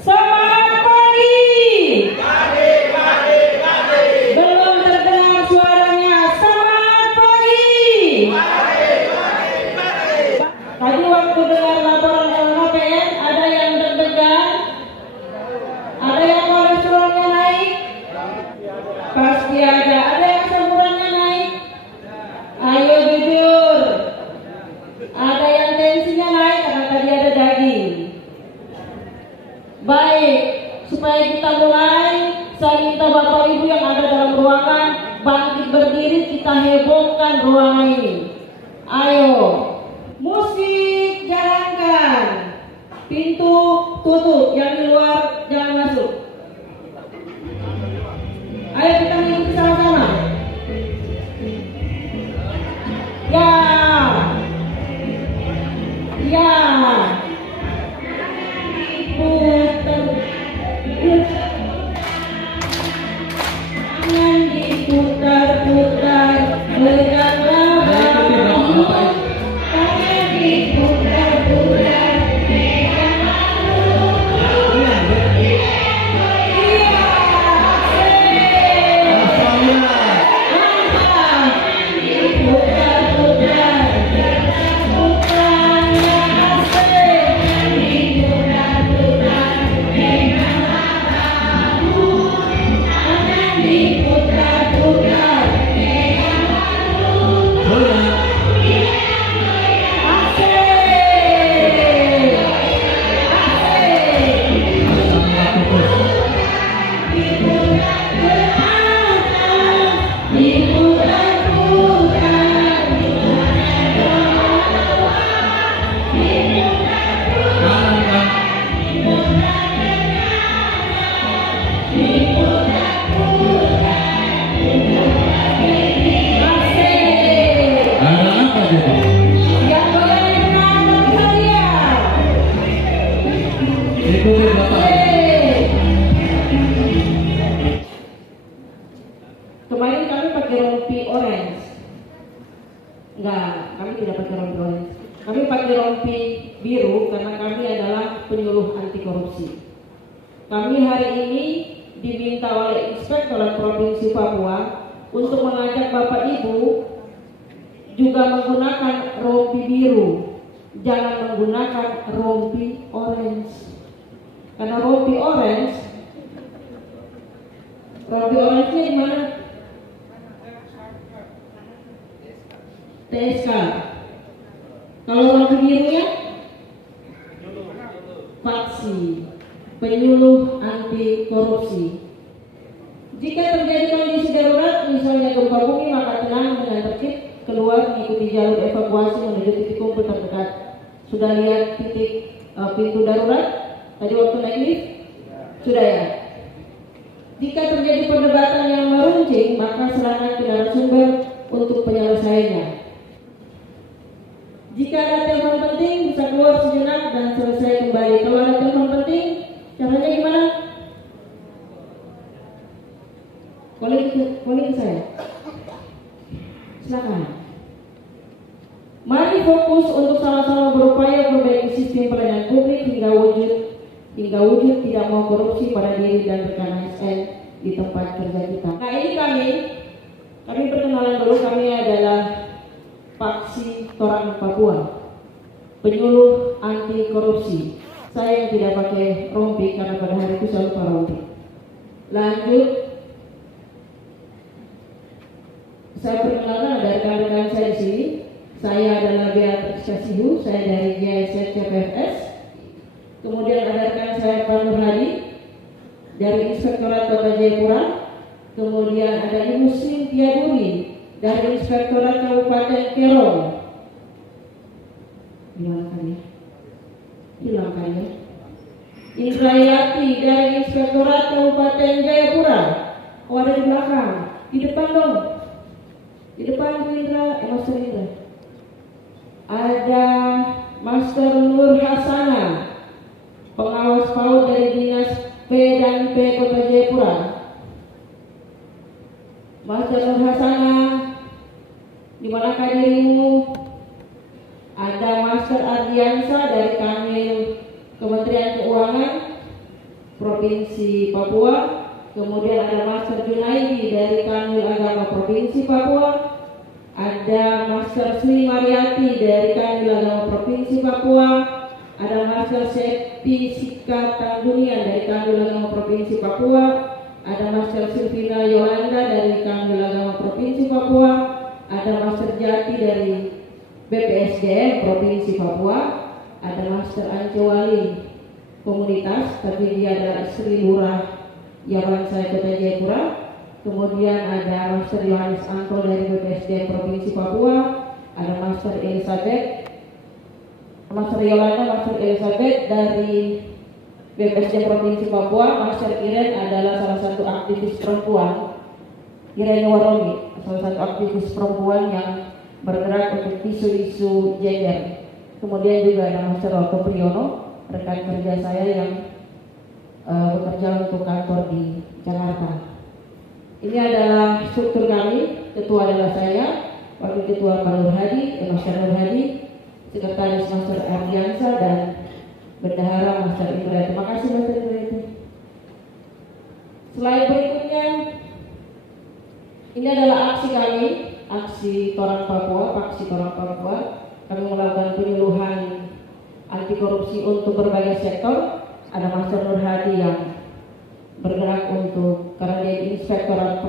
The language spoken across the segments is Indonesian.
Semangat pagi. Belum terdengar suaranya. Semangat pagi. Tadi waktu dengar laporan LHPN, ada yang deg-degan? Ada yang kolesterolnya naik? Pasti ada. Ada yang semburannya naik? Ayo jujur. Ada yang tensinya naik karena tadi ada daging. Baik, supaya kita mulai, saya minta Bapak Ibu yang ada dalam ruangan bangkit berdiri, kita hebohkan ruangan ini. Ayo, musik jalankan, pintu tutup, yang di luar jangan masuk. Ayo kita mengikuti sama-sama. Ya, ya. Jangan diputar-putar, bergerak-gerak. Jangan diputar-putar, kemarin kami pakai rompi orange. Enggak, kami tidak pakai rompi orange. Kami pakai rompi biru karena kami adalah penyuluh anti korupsi. Kami hari ini diminta oleh Inspektorat Provinsi Papua untuk mengajak Bapak Ibu juga menggunakan rompi biru, jangan menggunakan rompi orange. Karena rompi orange nya di mana? TSK. Kalau rompi birunya faksi, penyuluh anti korupsi. Jika terjadi kondisi darurat, misalnya gempa bumi, maka tenang dengan tertib keluar mengikuti jalur evakuasi menuju titik kumpul terdekat. Sudah lihat titik pintu darurat tadi waktu naik lift? Sudah ya? Jika terjadi perdebatan yang meruncing, maka serahkan ke narasumber untuk penyelesaiannya. Jika ada telepon penting, bisa keluar sejenak dan selesai kembali. Kalau ada telepon penting, caranya gimana? Calling saya. Silakan. Mari fokus untuk sama-sama berupaya memperbaiki sistem pelayanan publik hingga wujud tidak mau korupsi pada diri dan rekan ASN di tempat kerja kita. Nah ini kami perkenalan dulu, kami adalah Paksi Torang Papua, penyuluh anti korupsi. Saya yang tidak pakai rompi karena pada hari itu saya lupa rompi. Lanjut, saya perkenalkan ada rekan-rekan saya di sini. Saya adalah Beatrix Kasihu, saya dari GIZ CPFS. Kemudian ada rekan saya Pak Nur Hadi dari Inspektorat Kota Jayapura. Kemudian ada Ibu Cynthia Duri dari Inspektorat Kabupaten Kerong. Hilangkan ya. Indrayati dari Inspektorat Kabupaten Jayapura. Oh ada di belakang, di depan dong. Di depan Indra, Master Indra. Ada Master Nur Hasana, pengawas PAUD dari Dinas P dan P Kota Jayapura. Master Nur Hasana, di manakah dirimu? Ada Master Ardiansa dari Kanwil Kementerian Keuangan. Provinsi Papua. Kemudian ada Master Junaidi dari Kanwil Agama Provinsi Papua. Ada Master Sri Mariati dari Kanwil Agama Provinsi Papua. Ada Master Septi Sika Tanggunian dari Kanwil Agama Provinsi Papua. Ada Master Silvina Yolanda dari Kanwil Agama Provinsi Papua. Ada Master Jati dari BPSDM Provinsi Papua. Ada Master Ancewali komunitas, tapi dia adalah istri lurah Yabansai Kota Jayapura. Kemudian ada Master Yohanes Angko dari BPSDM Provinsi Papua. Ada Master Elizabeth, Master Yolanda, Master Elizabeth dari BPSDM Provinsi Papua. Master Iren adalah salah satu aktivis perempuan, Irene Waromi, salah satu aktivis perempuan yang bergerak untuk isu-isu gender. Kemudian juga ada Master Roko Priyono, rekan kerja saya yang bekerja untuk kantor di Jakarta. Ini adalah struktur kami. Ketua adalah saya, Wakil Ketua Pak Nur Hadi, Master Nur Hadi, Sekretaris Master Ardiansa, dan Bendahara Master Indra. Terima kasih Master Indra. Slide berikutnya, ini adalah aksi kami, aksi Torang Papua, Paksi Torang Papua. Kami melakukan penyuluhan anti korupsi untuk berbagai sektor. Ada Master Nur Hadi yang bergerak untuk, karena dia inspektorat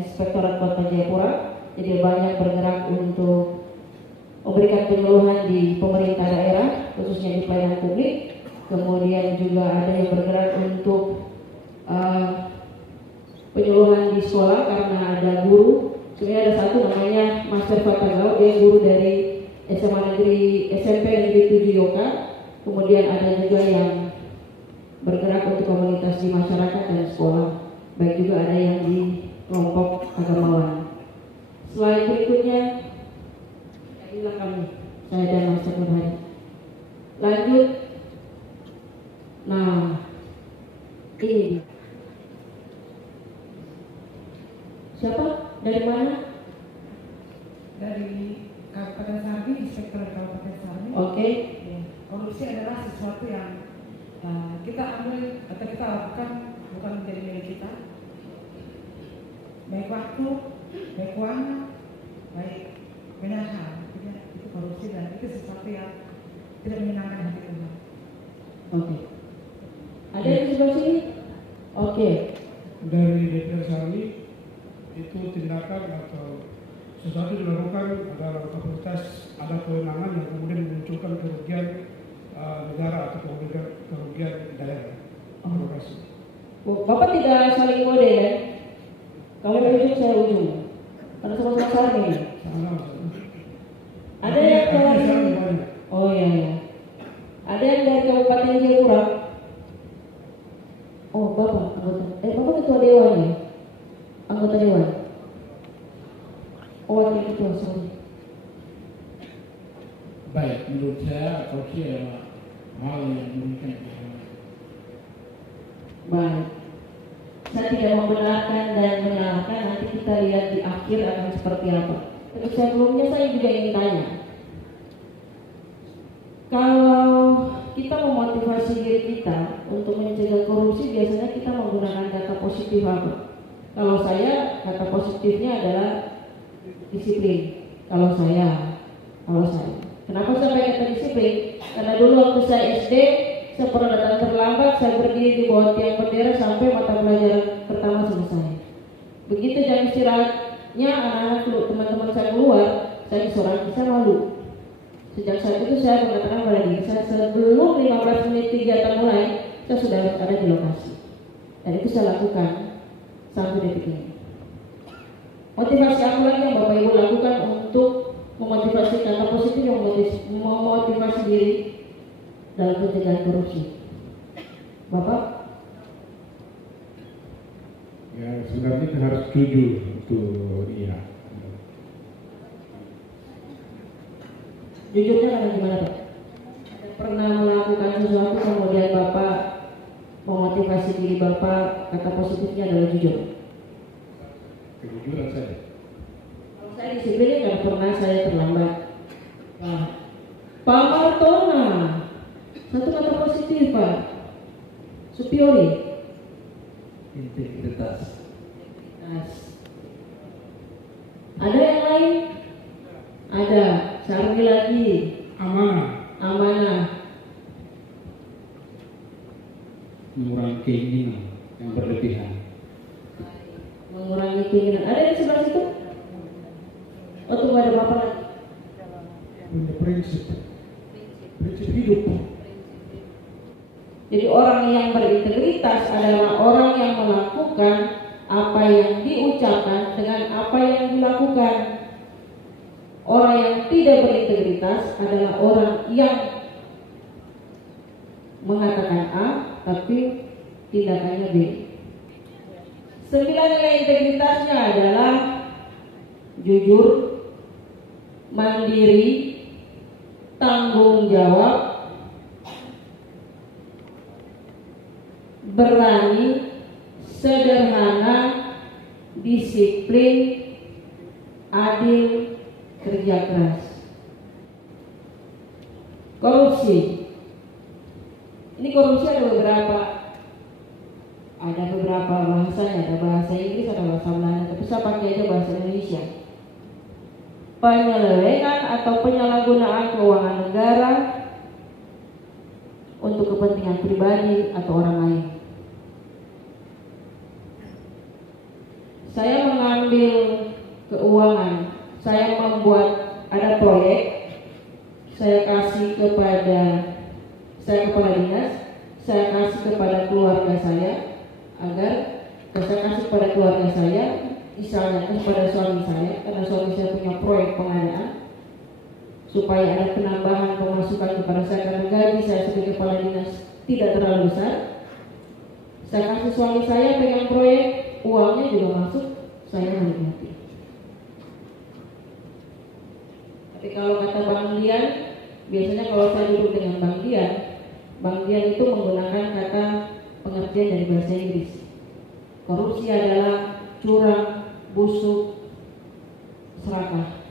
inspektorat Kota Jayapura, jadi banyak bergerak untuk memberikan penyuluhan di pemerintah daerah, khususnya di pelayanan publik. Kemudian juga ada yang bergerak untuk penyuluhan di sekolah, karena ada guru. Sebenarnya ada satu namanya Master Fatagao, dia guru dari SMP Negeri 7 Yoka. Kemudian ada juga yang bergerak untuk komunitas di masyarakat dan sekolah, baik juga ada yang di kelompok agamawan. Slide berikutnya, inilah kami, saya dan Master Nur Hadi. Lanjut. Nah, ini siapa? Dari mana? Dari Kabupaten Sarbi, Inspektur Kabupaten Sarbi. Oke. Korupsi adalah sesuatu yang kita ambil atau kita lakukan bukan menjadi milik kita, baik waktu, baik uang, baik banyak hal. Itu korupsi dan itu sesuatu yang tidak menyenangkan hati Tuhan. Oke. Ada yang di sebelah sini? Oke. Dari DPR Sarbi itu tindakan atau sesuatu dilakukan adalah otoritas, ada kewenangan yang kemudian memunculkan kerugian negara atau kerugian daerah. Terima kasih. Bapak tidak saling kode ya? Kamu ujung, saya ujung. Karena sama-sama saling ini. Ada yang dari, oh iya. Ada yang dari Kabupaten Jayapura. Oh Bapak anggota. Bapak ketua dewan ya? Anggota dewan. Oh wakil ketua, sorry. Baik, menurut saya korupsi adalah hal yang merugikan negara. Baik, saya tidak membenarkan dan menyalahkan. Nanti kita lihat di akhir akan seperti apa. Tapi sebelumnya saya juga ingin tanya, kalau kita memotivasi diri kita untuk mencegah korupsi, biasanya kita menggunakan kata positif apa? Kalau saya, kata positifnya adalah disiplin. Kalau saya. Kenapa saya pakai kata disiplin? Karena dulu waktu saya SD, saya pernah datang terlambat, saya berdiri di bawah tiang bendera sampai mata pelajaran pertama selesai. Begitu jam istirahatnya, anak-anak teman-teman saya keluar, saya disoraki, saya malu. Sejak saat itu saya mengatakan pada diri saya, sebelum 15 menit kegiatan mulai, saya sudah harus ada di lokasi. Dan itu saya lakukan sampai detik ini. Motivasi apa lagi yang Bapak Ibu lakukan untuk memotivasi kata positif yang memotivasi diri dalam pencegahan korupsi? Bapak? Ya sebenarnya kita harus jujur untuk iya. Jujurnya karena gimana Pak? Pernah melakukan sesuatu kemudian Bapak memotivasi diri Bapak, kata positifnya adalah jujur? Kejujuran saja. Kalau saya disiplinnya nggak pernah saya terlambat. Nah, Pak Martona, satu kata positif Pak. Supiori. Integritas. Ada yang lain? Ada. Sarmi lagi. Amanah. Mengurangi keinginan yang berlebihan. Mengurangi keinginan. Ada yang sebelah situ? Oh, tunggu, ada apa lagi? Punya prinsip hidup. Jadi orang yang berintegritas adalah orang yang melakukan apa yang diucapkan dengan apa yang dilakukan. Orang yang tidak berintegritas adalah orang yang mengatakan A tapi tindakannya B. 9 nilai integritasnya adalah jujur, mandiri, tanggung jawab, berani, sederhana, disiplin, adil, kerja keras. Korupsi. Ini korupsi ada beberapa bahasanya, ada bahasa Inggris, ada bahasa Belanda, tapi saya pakai aja bahasa Indonesia. Penyelewengan atau penyalahgunaan keuangan negara untuk kepentingan pribadi atau orang lain. Saya mengambil keuangan, saya membuat ada proyek, saya kasih kepada kepala dinas, saya kasih kepada keluarga saya, agar saya kasih kepada keluarga saya, misalnya kepada suami saya, karena suami saya punya proyek pengadaan, supaya ada penambahan pemasukan kepada saya karena gaji saya sebagai kepala dinas tidak terlalu besar. Saya kasih suami saya pegang proyek, uangnya juga masuk, saya menikmati. Tapi kalau kata Bang Dian, biasanya kalau saya duduk dengan Bang Dian itu menggunakan kata pengertian dari bahasa Inggris. Korupsi adalah curang, busuk, serakah.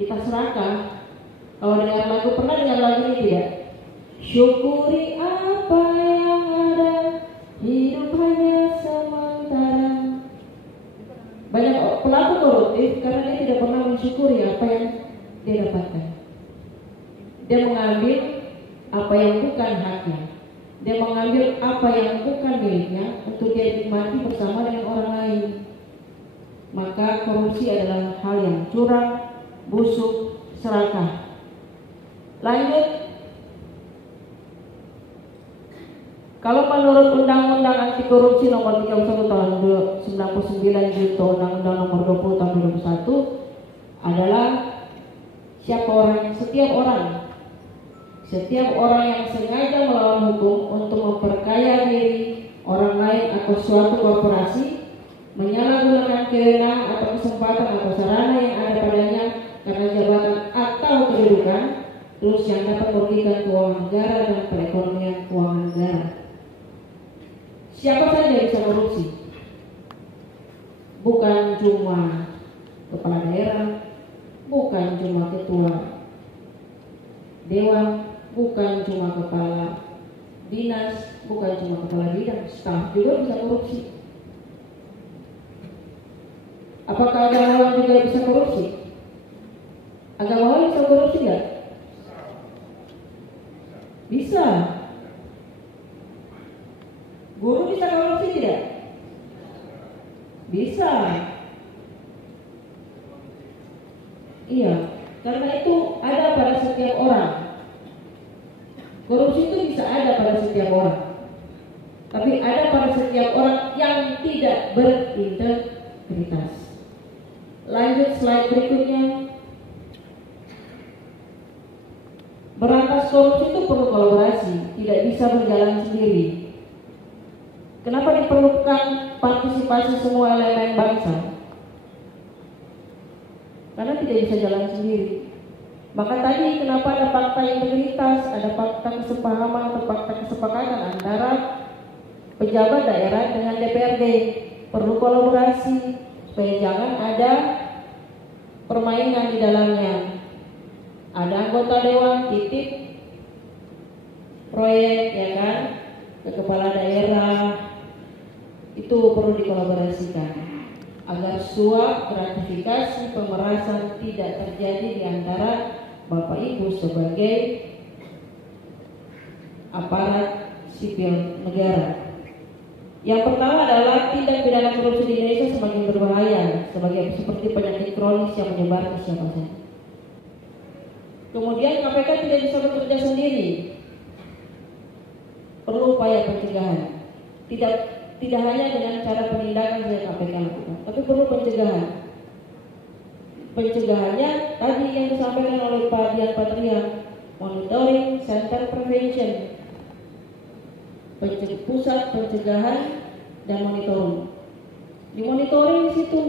Kita serakah. Kalau dengar lagu, pernah dengar lagu ini tidak? Syukuri apa yang ada, hidup hanya sementara. Banyak pelaku koruptif karena dia tidak pernah mensyukuri apa yang dia dapatkan. Dia mengambil apa yang bukan haknya. Dia mengambil apa yang bukan miliknya untuk dia nikmati bersama dengan orang lain. Maka korupsi adalah hal yang curang, busuk, serakah. Lanjut. Kalau menurut Undang-Undang Anti Korupsi Nomor 31 Tahun 99 junto Undang-Undang Nomor 20 Tahun 2001 adalah setiap orang yang sengaja melawan hukum untuk memperkaya diri, orang lain atau suatu korporasi, menyalahgunakan kewenangan atau kesempatan atau sarana yang ada padanya karena jabatan atau kedudukan, terus yang dapat merugikan keuangan negara dan perekonomian keuangan negara. Siapa saja bisa korupsi? Bukan cuma kepala daerah, bukan cuma ketua dewan, bukan cuma kepala dinas, bukan cuma kepala bidang, staf juga bisa korupsi. Apakah agamawan juga bisa korupsi? Agamawan bisa korupsi nggak? Bisa. Guru bisa korupsi tidak? Bisa. Iya, karena itu ada pada setiap orang. Korupsi itu bisa ada pada setiap orang. Tapi ada pada setiap orang yang tidak berintegritas. Lanjut slide berikutnya. Berantas korupsi itu perlu kolaborasi, tidak bisa berjalan sendiri. Kenapa diperlukan partisipasi semua elemen bangsa? Karena tidak bisa jalan sendiri. Maka tadi kenapa ada fakta integritas, ada fakta kesepahaman atau fakta kesepakatan antara pejabat daerah dengan DPRD. Perlu kolaborasi supaya jangan ada permainan di dalamnya. Ada anggota dewan titip proyek, ya kan, ke kepala daerah, itu perlu dikolaborasikan agar suap, gratifikasi, pemerasan tidak terjadi di antara Bapak Ibu sebagai aparat sipil negara. Yang pertama adalah tindak pidana korupsi di Indonesia semakin berbahaya seperti penyakit kronis yang menyebar ke siapa saja. Kemudian KPK tidak bisa bekerja sendiri, perlu upaya pencegahan. Tidak hanya dengan cara penindakan saja KPK lakukan, tapi perlu pencegahan. Pencegahannya tadi yang disampaikan oleh Pak Dian Patria, monitoring, center prevention, pusat pencegahan dan monitoring. Di monitoring di situ,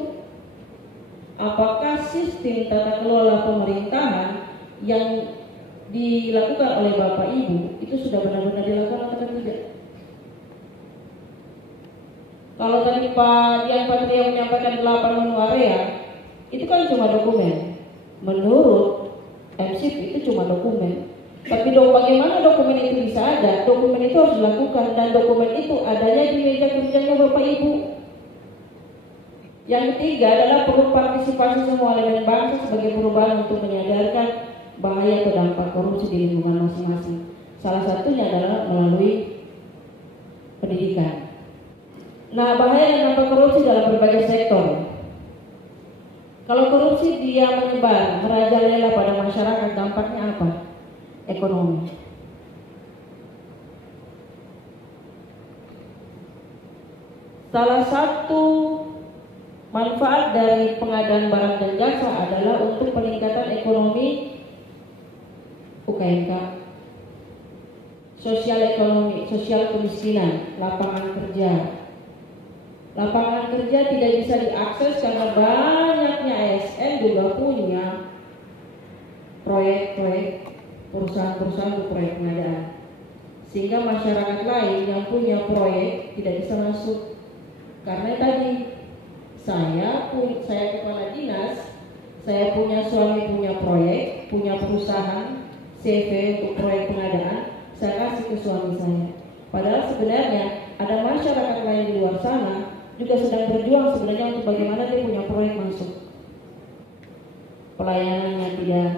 apakah sistem tata kelola pemerintahan yang dilakukan oleh Bapak Ibu itu sudah benar-benar dilakukan atau tidak? Kalau tadi Pak Dian Patria menyampaikan 8 menu area, itu kan cuma dokumen. Menurut MSIP itu cuma dokumen. Tapi bagaimana dokumen itu bisa ada? Dokumen itu harus dilakukan, dan dokumen itu adanya di meja kerjanya Bapak Ibu. Yang ketiga adalah perlu partisipasi semua elemen bangsa sebagai perubahan untuk menyadarkan bahaya atau dampak korupsi di lingkungan masing-masing. Salah satunya adalah melalui pendidikan. Nah, bahaya dan dampak korupsi dalam berbagai sektor. Kalau korupsi dia menyebar, merajalela pada masyarakat, dampaknya apa? Ekonomi. Salah satu manfaat dari pengadaan barang dan jasa adalah untuk peningkatan ekonomi UMKM, sosial ekonomi, sosial kemiskinan, lapangan kerja. Lapangan kerja tidak bisa diakses karena banyaknya ASN juga punya proyek-proyek, perusahaan-perusahaan untuk proyek pengadaan, sehingga masyarakat lain yang punya proyek tidak bisa masuk. Karena tadi saya kepala dinas, saya punya suami punya proyek, punya perusahaan CV untuk proyek pengadaan, saya kasih ke suami saya. Padahal sebenarnya ada masyarakat lain di luar sana juga sedang berjuang sebenarnya untuk bagaimana dia punya proyek masuk. Pelayanannya tidak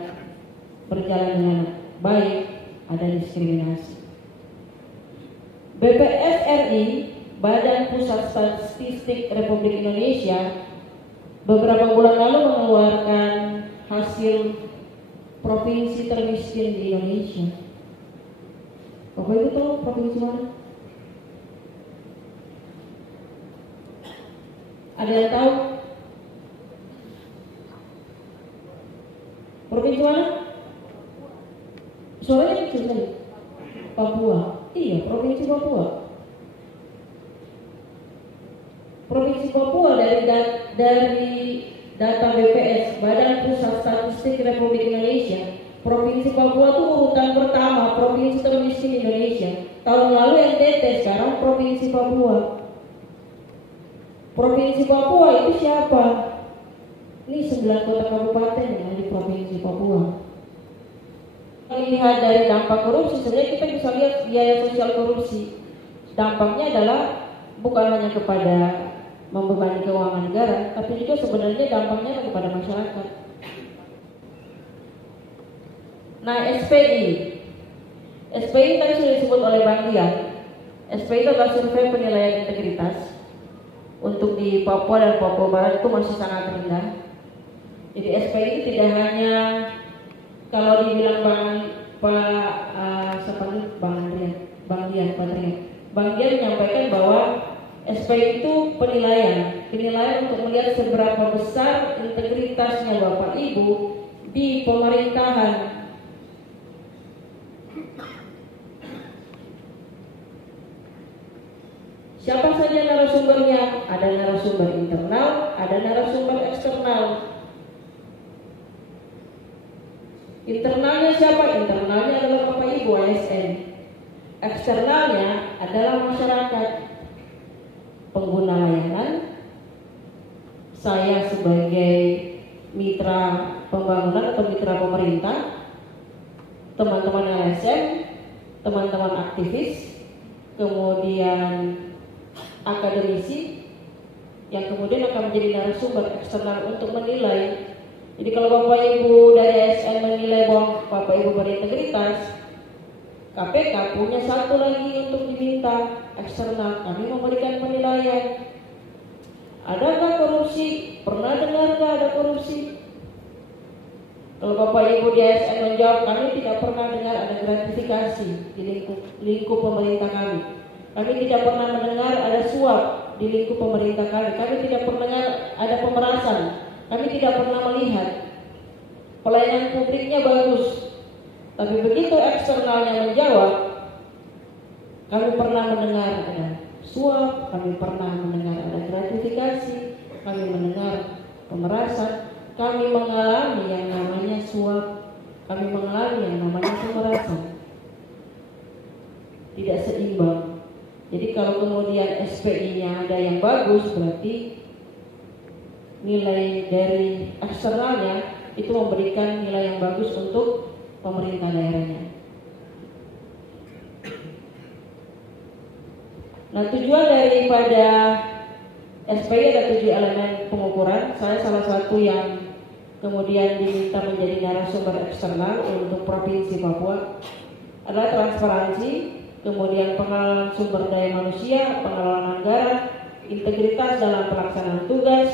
berjalan dengan baik, ada diskriminasi. BPS RI, Badan Pusat Statistik Republik Indonesia, beberapa bulan lalu mengeluarkan hasil provinsi termiskin di Indonesia. Bapak Ibu tahu provinsi mana? Ada yang tahu? Provinsi mana? Suaranya kecil sekali. Papua. Iya, provinsi Papua. Provinsi Papua dari data BPS, Badan Pusat Statistik Republik Indonesia, Provinsi Papua itu urutan pertama provinsi termiskin Indonesia. Tahun lalu NTT, sekarang Provinsi Papua. Provinsi Papua itu siapa? Ini 9 kota kabupaten yang ada di Provinsi Papua. Lihat dari dampak korupsi, sebenarnya kita bisa lihat biaya sosial korupsi. Dampaknya adalah bukan hanya kepada membebani keuangan negara, tapi juga sebenarnya dampaknya kepada masyarakat. Nah, SPI tadi sudah disebut oleh Bang Dian. SPI itu adalah survei penilaian integritas. Untuk di Papua dan Papua Barat itu masih sangat rendah. Jadi SPI itu tidak hanya kalau dibilang Bang Dian menyampaikan bahwa SPI itu penilaian untuk melihat seberapa besar integritasnya Bapak Ibu di pemerintahan. Siapa saja narasumbernya? Ada narasumber internal, ada narasumber eksternal. Internalnya siapa? Internalnya adalah Bapak Ibu ASN. Eksternalnya adalah masyarakat, pengguna layanan. Saya sebagai mitra pembangunan atau mitra pemerintah, teman-teman LSM, teman-teman aktivis, kemudian akademisi, yang kemudian akan menjadi narasumber eksternal untuk menilai. Jadi kalau Bapak Ibu dari ASN menilai bahwa Bapak Ibu berintegritas, KPK punya satu lagi untuk diminta eksternal, kami memberikan penilaian. Adakah korupsi? Pernah dengarkah ada korupsi? Kalau Bapak Ibu di ASN menjawab, kami tidak pernah dengar ada gratifikasi di lingkup pemerintah kami. Kami tidak pernah mendengar ada suap di lingkup pemerintah kami. Kami tidak pernah dengar ada pemerasan. Kami tidak pernah melihat. Pelayanan publiknya bagus. Tapi begitu eksternalnya menjawab, kami pernah mendengar ada suap, kami pernah mendengar ada gratifikasi, kami mendengar pemerasan, kami mengalami yang namanya suap, kami mengalami yang namanya pemerasan. Tidak seimbang. Jadi kalau kemudian SPI-nya ada yang bagus, berarti nilai dari eksternalnya itu memberikan nilai yang bagus untuk pemerintah daerahnya. Nah, tujuan daripada SPI ada 7 elemen pengukuran. Saya salah satu yang kemudian diminta menjadi narasumber eksternal untuk Provinsi Papua adalah transparansi, kemudian pengelolaan sumber daya manusia, pengelolaan anggaran, integritas dalam pelaksanaan tugas,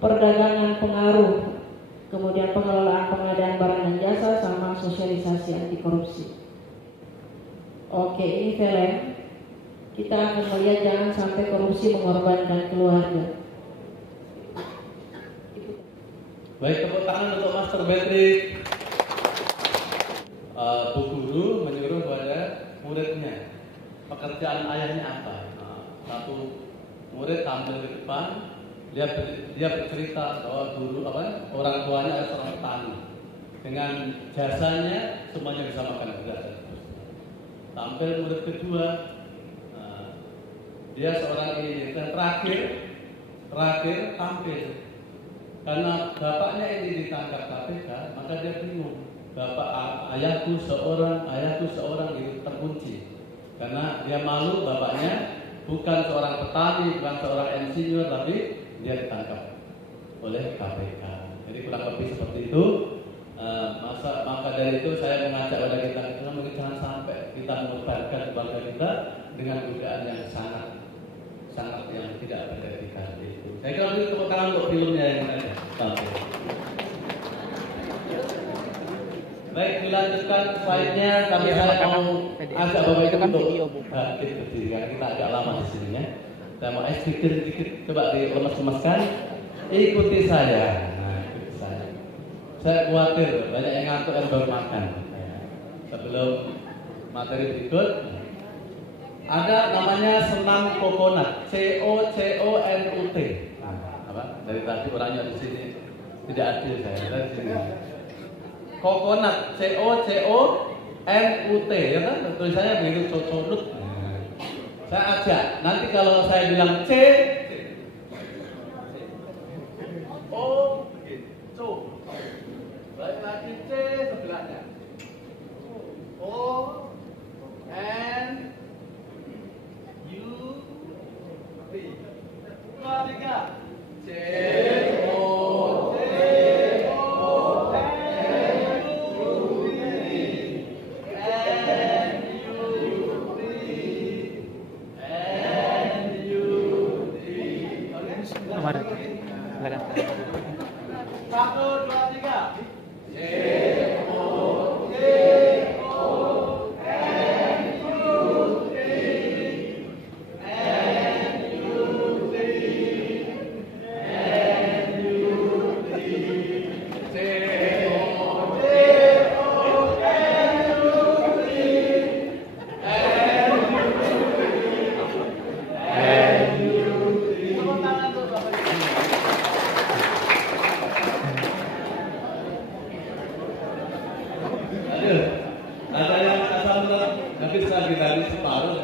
perdagangan pengaruh, kemudian pengelolaan pengadaan barang dan jasa, sama sosialisasi anti korupsi. Oke, ini film. Kita akan melihat jangan sampai korupsi mengorbankan keluarga. Baik, tepuk tangan untuk Master Patrick. Bu guru menyuruh pada muridnya, pekerjaan ayahnya apa? Satu murid tampil di depan, dia bercerita bahwa orang tuanya adalah seorang petani. Dengan jasanya semuanya bisa makan beras. Tampil murid kedua, dia seorang ini. Dan terakhir tampil karena bapaknya ini ditangkap KPK, maka dia bingung. Ayahku seorang itu terkunci karena dia malu bapaknya bukan seorang petani, bukan seorang insinyur, tapi dia ditangkap oleh KPK. Jadi kurang lebih seperti itu. Maka dari itu saya mengajak pada kita jangan sampai kita mengorbankan keluarga kita dengan dugaan yang sangat yang tidak beretika itu. Saya kira ini tepuk tangan untuk filmnya yang ada. Baik, dilanjutkan slide-nya. Saya mau ajak Bapak Ibu untuk berdiri, kita agak lama di sini ya. Saya mau sedikit coba dilemas-lemaskan. Ikuti saya. Nah, ikuti saya. Saya khawatir banyak yang ngantuk dan baru makan. Sebelum materi berikut, ada namanya senam kokonat, CONUT. Apa? Dari tadi orangnya di sini tidak adil saya. Dari sini. Kokonat, CONUT, ya kan? Tulisannya begitu, coconut. Saya ajak. Nanti kalau saya bilang C, O, begitu. Balik lagi C sebelahnya. O, N, U, T. 2, 3. C, O, T, O, N, U, T, N, U, T, N, U, T. Kemarin. Silakan. 1, 2, 3. C, O, T, O, N, U, T, N, U, T, N, U, T, C, O, T, O, N, U, T, N, U, T. Tepuk tangan untuk Bapak Ibu. Aduh, ada yang asal habis lagi tadi separuh.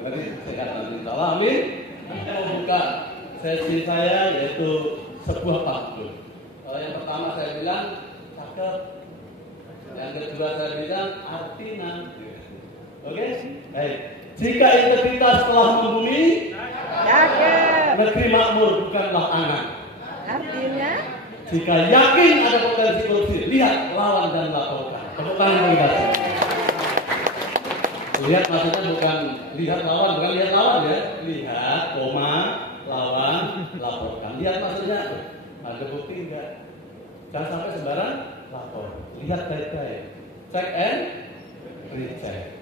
Berarti sehat nanti. Amin. Saya mau buka sesi saya yaitu sebuah pantun. Kalau yang pertama saya bilang cakep, yang kedua saya bilang arti nanti. Oke? Baik. Jika integritas telah membumi, negeri makmur bukanlah angan. Artinya? Jika yakin ada potensi korupsi, lihat, lawan dan laporkan. Tepuk tangan bagi Bapak. Lihat maksudnya bukan lihat lawan, bukan lihat lawan ya. Lihat, koma, lawan, laporkan. Lihat maksudnya ada bukti enggak? Jangan sampai sembarang lapor. Lihat baik-baik. Check and recheck.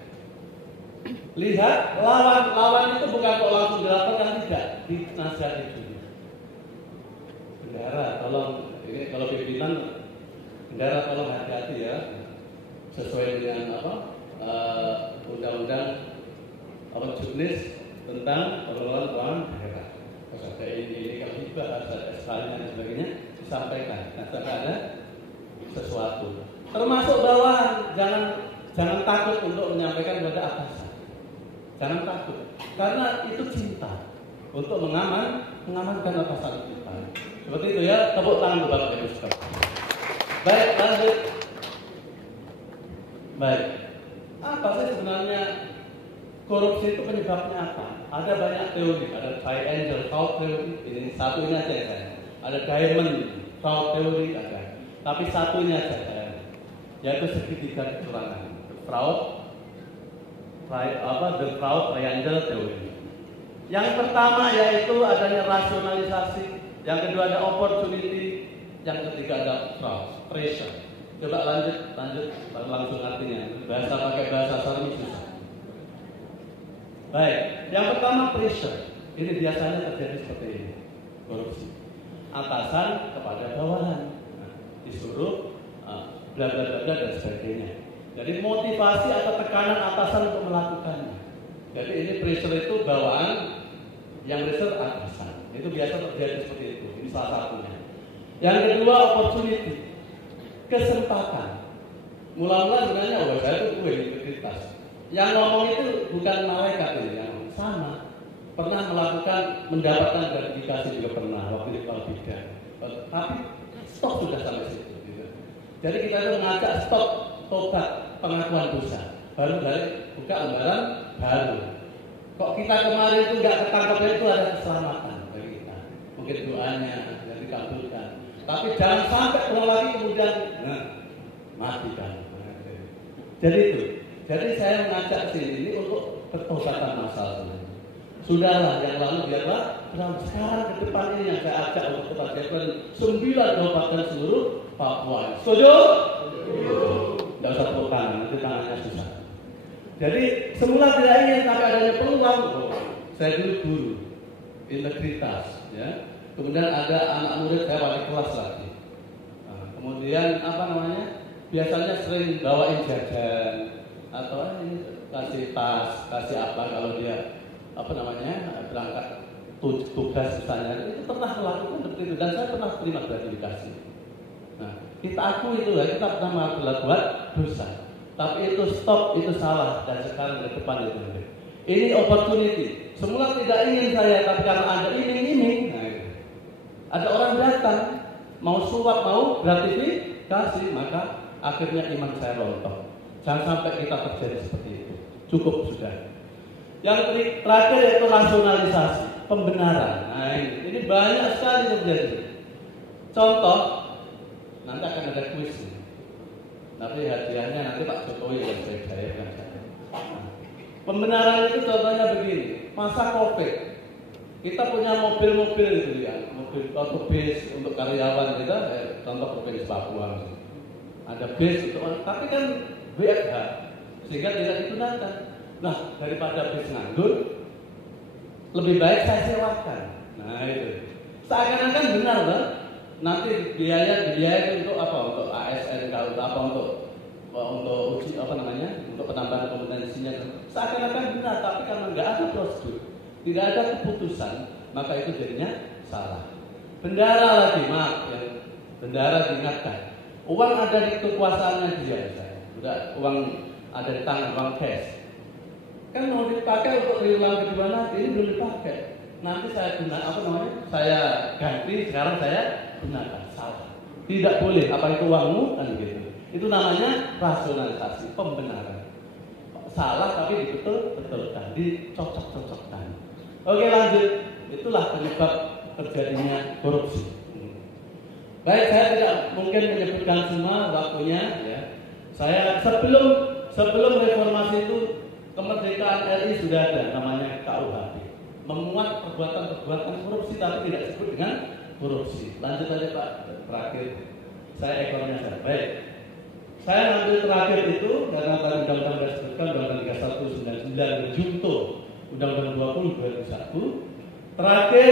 Lihat, lawan itu bukan kok langsung dilaporkan, tidak, dinasihati dulu. Bendara, tolong, ini kalau pimpinan, bendara tolong hati-hati ya, sesuai dengan undang-undang jurnis tentang pengelolaan keuangan daerah. Kalau ada ini kalau hibah, ada dan sebagainya disampaikan. Nah, jika ada sesuatu, termasuk bawahan, jangan takut untuk menyampaikan kepada atasan. Jangan takut, karena itu cinta untuk mengamankan atasan kita. Seperti itu ya, tepuk tangan buat Bapak Ibu sekalian. Baik, lanjut. Baik, apa sih sebenarnya korupsi itu penyebabnya apa? Ada banyak teori, ada triangle fraud theory, ini satunya aja ya. Ada diamond fraud theory ada, tapi satunya saja, yaitu segitiga kecurangan, the fraud triangle theory. Yang pertama yaitu adanya rasionalisasi, yang kedua ada opportunity, yang ketiga ada fraud, pressure. Coba lanjut langsung artinya. Pakai bahasa Sarmi susah. Baik, yang pertama pressure. Ini biasanya terjadi seperti ini, korupsi. Atasan kepada bawahan, disuruh bla bla bla dan sebagainya. Jadi motivasi atau tekanan atasan untuk melakukannya. Jadi ini pressure itu bawaan, yang pressure atasan. Itu biasa terjadi seperti itu. Ini salah satunya. Yang kedua opportunity, kesempatan. Mula-mula sebenarnya saya itu integritas. Yang ngomong itu bukan malaikat ini, yang sama. Pernah mendapatkan gratifikasi juga pernah waktu di kalau bidang. Tapi stop sudah sampai situ. Gitu. Jadi kita itu mengajak stop tobat pengakuan dosa. Baru balik buka lembaran baru. Kok kita kemarin itu nggak ketangkap itu ada keselamatan bagi kita. Mungkin doanya yang dikabulkan. Tapi jangan sampai pulang lagi kemudian mati kan. Jadi itu. Jadi saya mengajak sini ini untuk bertobatan masalah ini. Sudahlah yang lalu biarlah. Sekarang ke depan ini yang saya ajak untuk kepada 9 kabupaten seluruh Papua. Setuju? Tidak usah tepuk tangan, nanti tangannya susah. Jadi semula tidak ingin tapi adanya peluang. Saya dulu guru integritas, ya. Kemudian ada anak murid saya wali kelas lagi. Kemudian biasanya sering bawain jajan atau kasih tas, kasih apa kalau dia berangkat tugas misalnya, itu pernah melakukan seperti itu dan saya pernah terima gratifikasi. Nah, kita akui itu kita pernah melakukan dosa, tapi itu stop, itu salah dan sekarang ke depan itu. Ini opportunity. Semula tidak ingin saya, tapi karena ada iming-iming, ada orang datang mau suap, mau gratifikasi, maka akhirnya iman saya rontok. Jangan sampai kita terjadi seperti itu. Cukup sudah. Yang terakhir yaitu rasionalisasi, pembenaran. Nah ini banyak sekali terjadi. Contoh, nanti akan ada kuis. Nanti hadiahnya nanti Pak Jokowi yang saya bayarkan. Pembenaran itu contohnya begini, masa COVID, kita punya mobil-mobil itu ya, mobil bis untuk karyawan kita, contoh provinsi Papua. Ada bis itu, tapi kan WFH, sehingga tidak digunakan. Nah, daripada bis nganggur, lebih baik saya sewakan. Nah itu, seakan-akan benar kan? Nanti biaya untuk apa? Untuk ASN, untuk apa? Untuk uji untuk penambahan kompetensinya. Seakan-akan benar, tapi karena nggak ada prosedur, tidak ada keputusan, maka itu jadinya salah. Bendara lagi, bendara diingatkan, uang ada di kekuasaannya dia, udah uang ada di tangan, uang cash. Kan mau dipakai untuk triwulan kedua nanti, ini belum dipakai. Nanti saya saya ganti, sekarang saya gunakan. Salah. Tidak boleh, apa itu uangmu kan gitu. Itu namanya rasionalisasi, pembenaran. salah tapi betul-betulkan, dicocok-cocokkan. Oke, lanjut. Itulah penyebab terjadinya korupsi. Baik, saya tidak mungkin menyebutkan semua waktunya ya. Saya sebelum reformasi itu kemerdekaan RI sudah ada namanya KUHP. Memuat perbuatan-perbuatan korupsi tapi tidak disebut dengan korupsi. Lanjut aja Pak, terakhir. Saya ekornya saya. Baik. Saya ambil terakhir itu karena tadi undang-undang sudah disebutkan undang-undang 3199 berjunto undang-undang 20 2001. Terakhir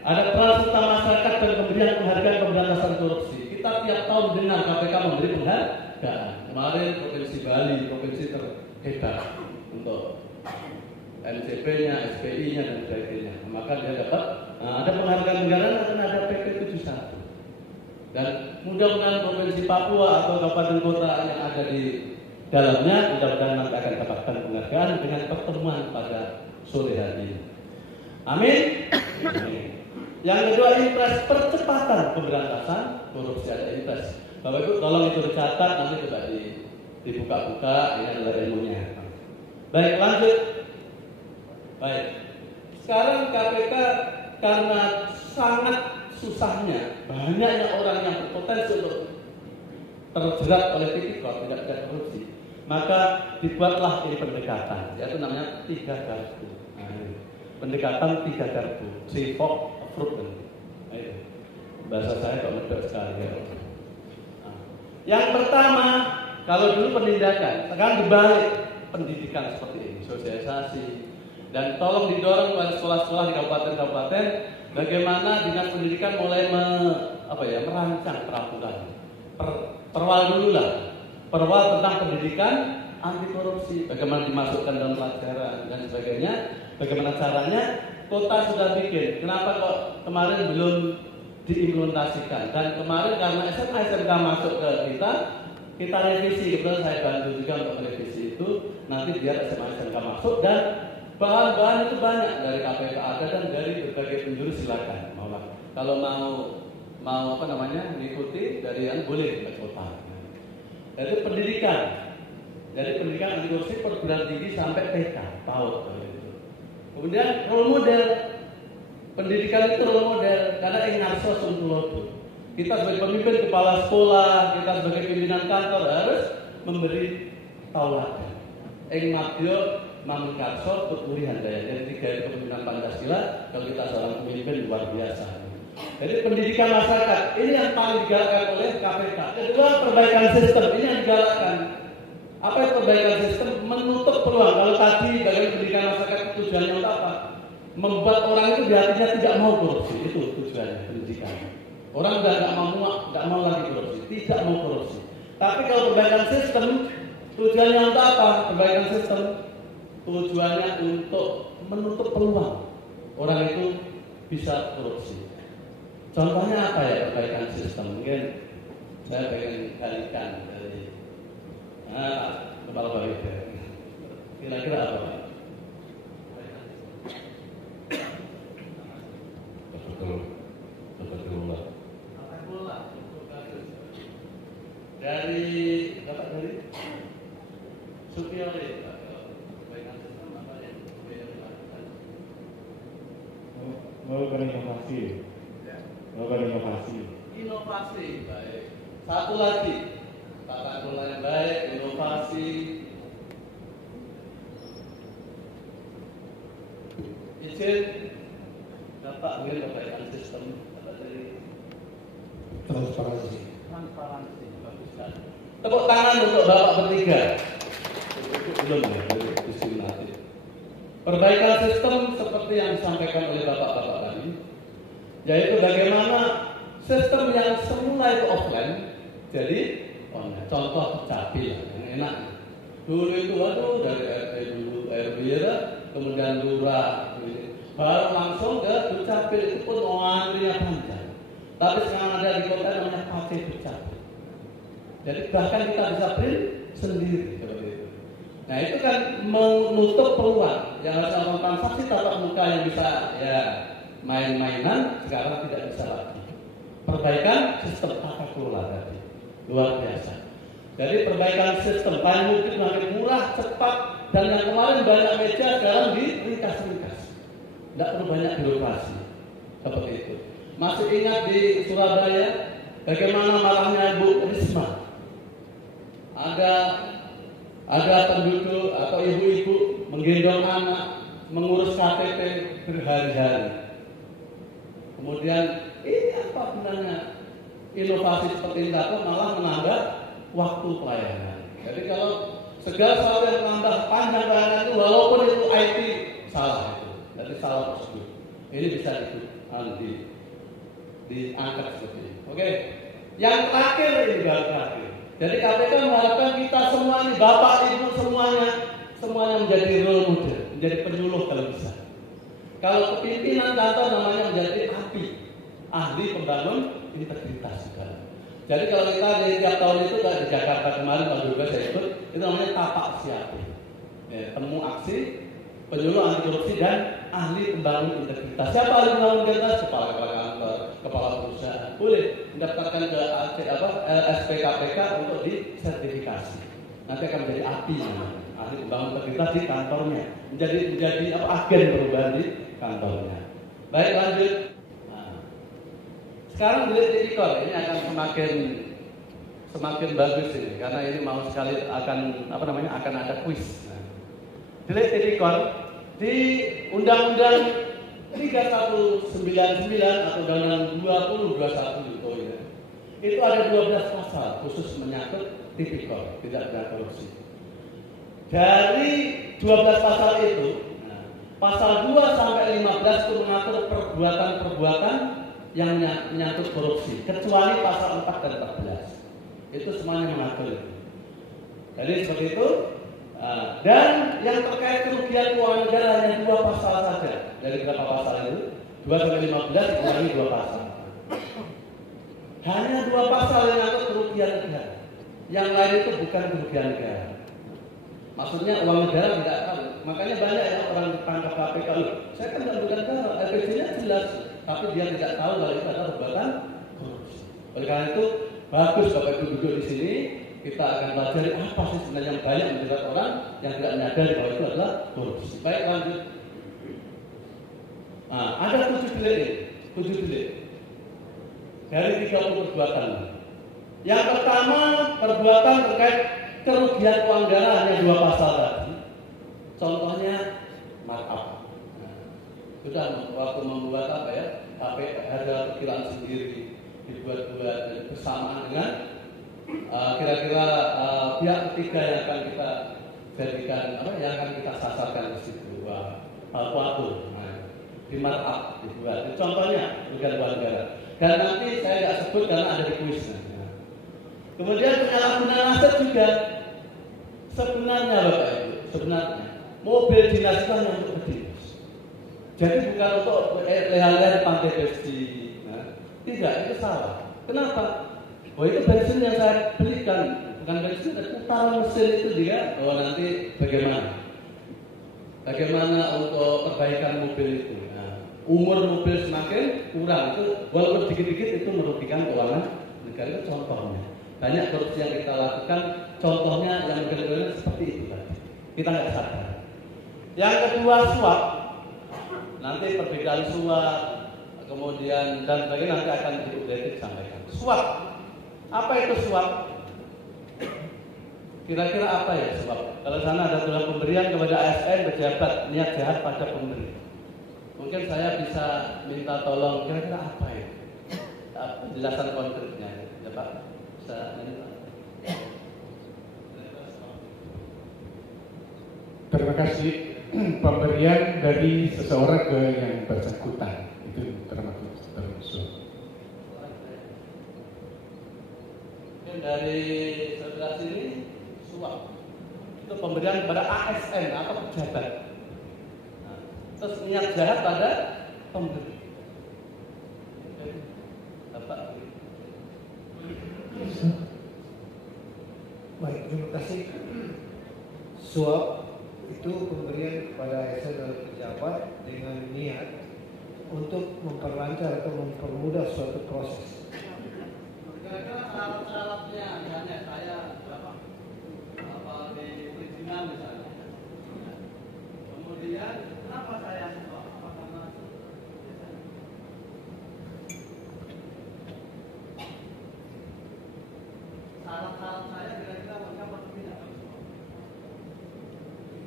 ada peran serta masyarakat dan pemberian penghargaan pemberantasan korupsi. Kita tiap tahun dengar KPK memberi penghargaan. Kemarin Provinsi Bali, provinsi terhebat untuk MCP-nya, SPI-nya dan sebagainya. Maka dia dapat ada penghargaan negara karena ada PP 71. Dan mudah-mudahan provinsi Papua atau kabupaten kota yang ada di dalamnya mudah-mudahan nanti akan dapatkan penghargaan dengan pertemuan pada sore hari ini. Amin. Yang kedua, impres percepatan pemberantasan korupsi, ada impres. Bapak Ibu tolong itu dicatat, nanti coba dibuka-buka, ini adalah ilmunya. Baik, lanjut. Baik. Sekarang KPK karena sangat susahnya, banyaknya orang yang berpotensi untuk terjerat oleh tipikor tidak korupsi, maka dibuatlah ini pendekatan, yaitu namanya 3 garpu. Pendekatan 3 garpu, CFOC approval. Bahasa saya kok mudah sekali ya. Yang pertama, kalau dulu penindakan, sekarang dibalik pendidikan seperti ini, sosialisasi, dan tolong didorong pada sekolah-sekolah di kabupaten-kabupaten bagaimana dinas pendidikan mulai merancang peraturan. Perwal dulu lah, perwal tentang pendidikan anti korupsi, bagaimana dimasukkan dalam pelajaran dan sebagainya. Bagaimana caranya? Kota sudah bikin. Kenapa kok kemarin belum diimplementasikan? Dan kemarin karena SMA SMK masuk ke kita revisi. Kebetulan saya bantu juga untuk merevisi itu. Nanti biar SMA SMK masuk dan bahan-bahan itu banyak dari KPK ada dan dari berbagai penjuru silakan. Kalau mau mengikuti dari yang boleh ke kota. Jadi pendidikan anti korupsi perguruan tinggi sampai TK, PAUD. Kemudian role model pendidikan itu role model karena ing ngarso suntulodo. Kita sebagai pemimpin kepala sekolah, kita sebagai pimpinan kantor harus memberi tauladan. Ing madya mamkarso tuturi handaya. Jadi 3 kepemimpinan Pancasila kalau kita seorang pemimpin luar biasa. Jadi pendidikan masyarakat ini yang paling digalakkan oleh KPK. Kedua, perbaikan sistem ini yang digalakkan. Apa itu perbaikan sistem? Menutup peluang. Kalau tadi bagaimana pendidikan masyarakat tujuannya untuk apa? Membuat orang itu di hatinya tidak mau korupsi. Itu tujuannya pendidikan. Orang sudah nggak mau lagi korupsi, tidak mau korupsi. Tapi kalau perbaikan sistem tujuannya untuk apa? Perbaikan sistem tujuannya untuk menutup peluang orang itu bisa korupsi. Contohnya apa ya perbaikan sistem? Mungkin saya pengen kalikan dari kepala Bapeda. Kira-kira apa Pak? Dari Supiori perbaikan sistem apa yang dilakukan? Inovasi, baik. Satu lagi, tata kelola yang baik, inovasi. Izin, Bapak mungkin perbaikan sistem dari Transparansi. Bagus sekali. Tepuk tangan untuk Bapak bertiga. Belum ya, diskriminatif. Perbaikan sistem seperti yang disampaikan oleh Bapak-bapak tadi, yaitu bagaimana sistem yang semula itu offline jadi online. Contoh Capil yang enak. Dulu itu dari RT dulu RW kemudian lurah, baru langsung ke Dukcapil itu pun antrinya panjang. Tapi sekarang ada di kota namanya PC Dukcapil. Jadi bahkan kita bisa print sendiri seperti itu. Nah itu kan menutup peluang yang harus melakukan transaksi tatap muka yang bisa ya main-mainan sekarang tidak bisa lagi. Perbaikan sistem tata kelola tadi luar biasa. Jadi perbaikan sistem paling mungkin makin murah, cepat dan yang kemarin banyak meja sekarang diringkas-ringkas. Tidak perlu banyak birokrasi seperti itu. Masih ingat di Surabaya bagaimana marahnya Bu Risma? Ada penduduk atau ibu-ibu menggendong anak mengurus KTP berhari-hari. Kemudian ini apa gunanya inovasi seperti ini malah menambah waktu pelayanan. Jadi kalau segala sesuatu yang menambah panjang pelayanan itu walaupun itu IT salah itu, jadi salah prosedur. Ini bisa diangkat seperti ini. Oke, yang terakhir ini baru terakhir. Jadi KPK mengharapkan kita semua ini bapak ibu semuanya menjadi role model, menjadi penyuluh kalau bisa. Kalau pimpinan kantor namanya menjadi ahli pembangun integritas juga. Jadi kalau kita di tiap tahun itu di Jakarta kemarin tahun 2012 saya ikut, itu namanya tapak siapi. Ya, temu aksi, penyuluh anti korupsi dan ahli pembangun integritas. Siapa ahli pembangun integritas? Kepala kantor, kepala perusahaan. Boleh mendaftarkan ke SPKPK untuk disertifikasi. Nanti akan menjadi ahli pembangun integritas di kantornya, menjadi agen perubahan di kantornya. Baik, lanjut. Sekarang Delik Tipikor ini akan semakin bagus ini karena ini mau sekali akan ada kuis. Delik Tipikor di Undang-Undang 3199 atau Undang-Undang 2021 itu ada 12 pasal khusus menyangkut tipikor, tidak pidana korupsi. Dari 12 pasal itu, pasal 2 sampai 15 itu mengatur perbuatan-perbuatan yang menyangkut korupsi, kecuali pasal 4 dan 14. Itu semuanya mengatur itu. Jadi seperti itu. Dan yang terkait kerugian keuangan negara hanya 2 pasal saja. Dari berapa pasal itu? 2 sampai 15 dikurangi 2 pasal. Hanya 2 pasal yang mengatur kerugian negara. Yang lain itu bukan kerugian negara. Maksudnya uang negara tidak tahu. Makanya banyak yang orang ditangkap KPK. Saya kan tidak bukan negara, LPG-nya jelas. Tapi dia tidak tahu kalau itu adalah perbuatan korupsi. Oleh karena itu bagus Bapak Ibu duduk di sini, kita akan pelajari apa sih sebenarnya yang banyak menjerat orang yang tidak menyadari bahwa itu adalah korupsi. Baik, lanjut. Ada 7 delik dari 30 perbuatan. Yang pertama perbuatan terkait kerugian uang negara hanya 2 pasal tadi. Contohnya markup. Sudah waktu membuat ada perkiraan sendiri dibuat bersamaan dengan kira-kira pihak ketiga yang akan kita jadikan yang akan kita sasarkan di situ waktu di markup dibuat. Contohnya kerugian uang negara. Dan nanti saya tidak sebut karena ada di kuisnya. Kemudian penyalahgunaan aset juga sebenarnya Bapak Ibu, mobil dinas itu hanya untuk berdinas. Jadi bukan untuk leha-leha di pantai besi. Tidak, itu salah. Kenapa? Oh itu bensin yang saya belikan, bukan bensin, putaran mesin itu juga. Oh nanti bagaimana untuk perbaikan mobil itu? Umur mobil semakin kurang itu, walaupun dikit-dikit itu merugikan keuangan negara. Itu contohnya. Banyak korupsi yang kita lakukan, contohnya yang benar-benar seperti itu tadi. Kita nggak sadar. Yang kedua suap. Nanti perbedaan suap, kemudian dan sebagainya nanti akan disampaikan. Suap. Apa itu suap? Kira-kira apa ya suap? Kalau sana ada dalam pemberian kepada ASN pejabat niat jahat pada pemberi. Mungkin saya bisa minta tolong kira-kira apa ya? Penjelasan konkretnya, ya Pak. Terima kasih. Pemberian dari seseorang ke yang bersangkutan itu termasuk. Dari sebelah sini suap itu pemberian kepada ASN atau pejabat. Terus niat jahat pada pemberi. Baik, terima kasih. Suap itu pemberian kepada ASN dan pejabat dengan niat untuk memperlancar atau mempermudah suatu proses. Kira-kira syarat-syaratnya hanya saya berapa di perizinan misalnya. pendirian. Kenapa saya suap? Karena saran-saran saya kira-kira lengkap atau tidak?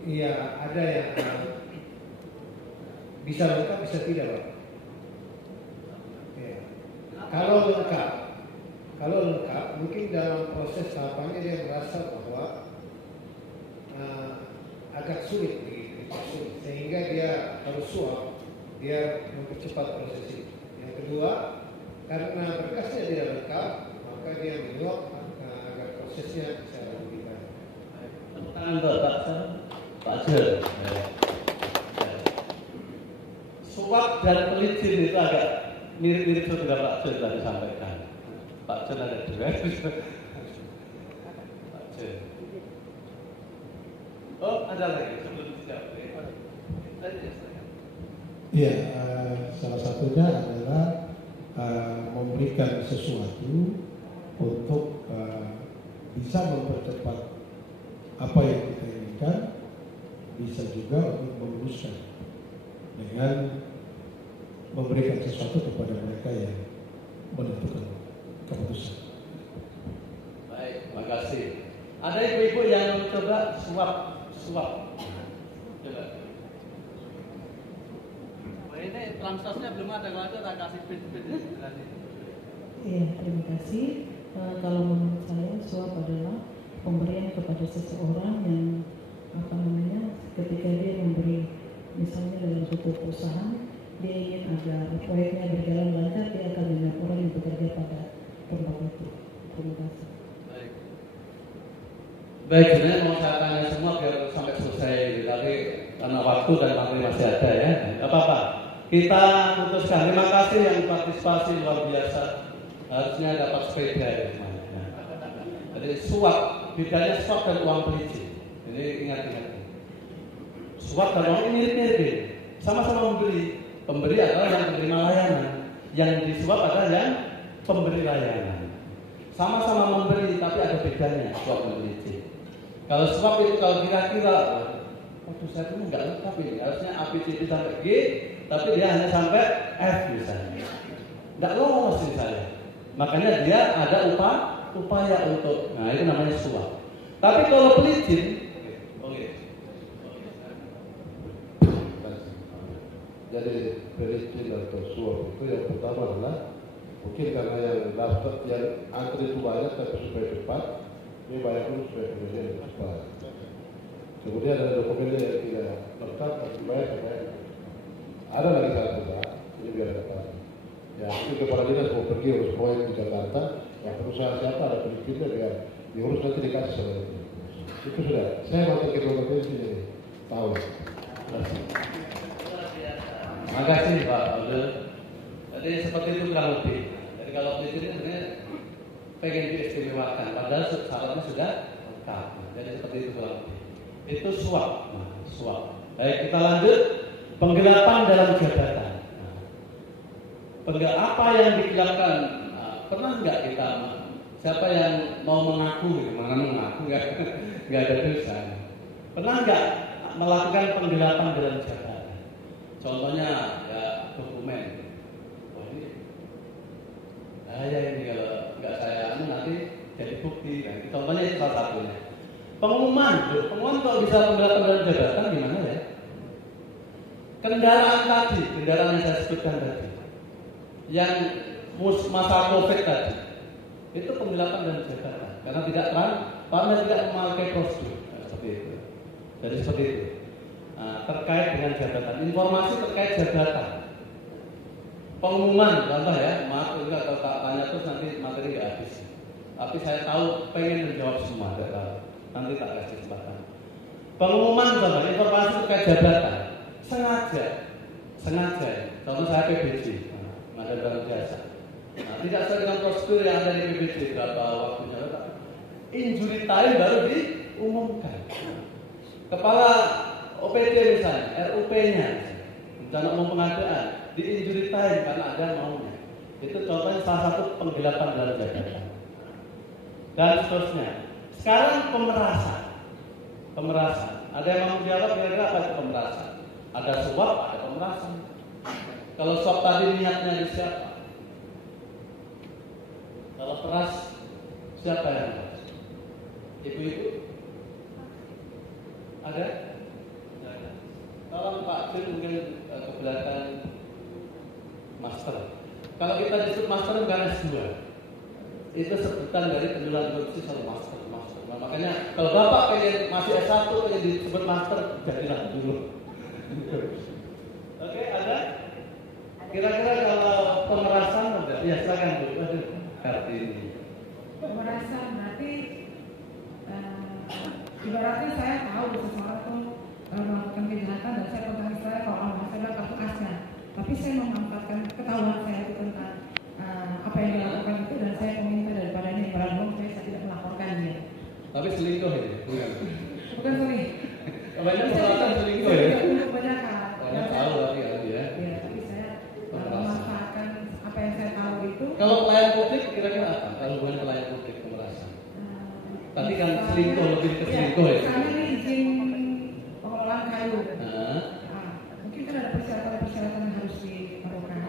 Iya, ada yang bisa lengkap, bisa tidak, Pak. Ya. Kalau lengkap, mungkin dalam proses tahapannya dia merasa bahwa agak sulit begitu, sehingga dia harus suap, dia mempercepat proses itu. Yang kedua, karena berkasnya tidak lengkap, maka dia menyuap agar prosesnya bisa lebih baik. Untuk Pak Jel, suap dan pelicin itu agak mirip-mirip sudah Pak Jel tadi sampaikan. Pak Jel ada dua. Pak Jel. Oh, ada lagi sebelum dijawab. Iya, salah satunya adalah memberikan sesuatu untuk bisa mempercepat apa yang kita inginkan, bisa juga untuk meluruskan dengan memberikan sesuatu kepada mereka yang menentukan keputusan. Baik, terima kasih. Ada ibu-ibu yang mencoba suap. Coba. Ini transfernya belum ada, kalau ada tak kasih pin-pin. Iya, terima kasih. Kalau menurut saya suap adalah pemberian kepada seseorang yang ketika dia memberi, misalnya dalam suatu perusahaan, dia ingin agar proyeknya berjalan lancar, dia akan banyak orang yang bekerja pada tempat itu. Terima kasih. Baik, sebenarnya mau saya tanya semua biar sampai selesai, tapi karena waktu dan materi masih ada ya, nggak apa-apa. Kita putuskan. Terima kasih yang partisipasi luar biasa. Harusnya dapat sepeda ya. Jadi suap, bedanya suap dan uang pelicin. Jadi ingat-ingat. Suap dan uang ini mirip-mirip. Sama-sama memberi. Pemberi adalah yang menerima layanan. Yang disuap adalah yang pemberi layanan. Sama-sama memberi, tapi ada bedanya suap dan pelicin. Kalau suap itu kalau kira-kira, waduh saya itu nggak lengkap ini. Harusnya ABCD sampai G, tapi dia hanya sampai F misalnya. Nggak lolos misalnya. Makanya dia ada upaya untuk, nah itu namanya suap. Tapi kalau pelicin, jadi pelicin atau suap itu yang pertama adalah mungkin karena yang daftar yang antri itu banyak tapi supaya cepat, ini banyak dulu supaya pekerjaan lebih cepat. Kemudian ada dokumennya yang tidak lengkap, tapi banyak supaya ada lagi satu Pak, ini biar dapat. Ya itu kepala dinas mau pergi urus proyek di Jakarta, yang perusahaan siapa ada pelicinnya biar diurus nanti dikasih sama itu. Itu sudah. Saya mantan ketua KPSI jadi tahu. Terima kasih Pak Abdul. Jadi seperti itu kurang lebih. Jadi kalau pelicin sebenarnya pengen diistimewakan, padahal syaratnya sudah lengkap. Jadi seperti itu kurang lebih. Itu suap. Suap. Baik, kita lanjut. Penggelapan dalam jabatan. Apa yang digelapkan? Pernah nggak kita? Siapa yang mau mengaku? Mana mengaku nggak ada dosa. Pernah nggak melakukan penggelapan dalam jabatan? Contohnya ya dokumen. Oh ini, ya ini kalau nggak saya nanti jadi bukti. Kan? Contohnya itu salah satunya. Pengumuman kalau bisa penggelapan dalam jabatan gimana ya? Kendaraan tadi, kendaraan yang saya sebutkan tadi, yang masa COVID tadi, itu penggelapan dalam jabatan karena tidak memakai prosedur seperti itu. Jadi seperti itu. Nah, terkait dengan jabatan, informasi terkait jabatan, pengumuman, contoh ya, maaf enggak kalau tak tanya terus nanti materi nggak habis. Tapi saya tahu pengen menjawab semua, nanti tak kasih kesempatan. Pengumuman, contoh informasi terkait jabatan. Sengaja. Contoh saya PBJ, ada barang jasa. Nah, tidak sesuai dengan prosedur yang ada di PBJ berapa waktunya. Injury time baru diumumkan. Kepala OPD misalnya, RUP-nya, rencana umum pengadaan, di injury time karena ada maunya. Itu contohnya salah satu penggelapan dalam jabatan. Dan seterusnya. Sekarang pemerasan. Ada yang mau jawab kira-kira apa itu pemerasan? Ada suap, ada pemerasan. Kalau suap tadi niatnya di siapa? Kalau peras, siapa yang peras? Ibu-ibu? Ada? Ada. Tolong Pak Jun mungkin ke belakang master. Kalau kita disebut master bukan S2. Itu sebutan dari penjualan korupsi selalu master. Nah, makanya kalau Bapak pengen masih S1 pengen disebut master, jadilah dulu. Oke, ada? Kira-kira kalau pemerasan ada? Ya silakan Bu. Aduh, Kartini. Pemerasan berarti ibaratnya saya tahu seseorang itu melakukan kejahatan dan saya kontak saya kalau saya adalah kartu asnya. Tapi saya memanfaatkan ketahuan saya itu tentang apa yang dilakukan itu dan saya meminta daripada ini barang saya tidak melaporkan dia. Tapi selingkuh ya? Bukan sorry. Banyak peralatan selingkuh ya? Banyak hal. Banyak tahu tapi ya. Iya, tapi saya memanfaatkan apa yang saya tahu itu. Kalau pelayan publik kira-kira apa? Kalau bukan pelayan publik pemerasan? Tadi kan selingkuh lebih ke selingkuh ya? Misalnya ini izin pengelolaan kayu. Mungkin kan ada persyaratan yang harus dilakukan.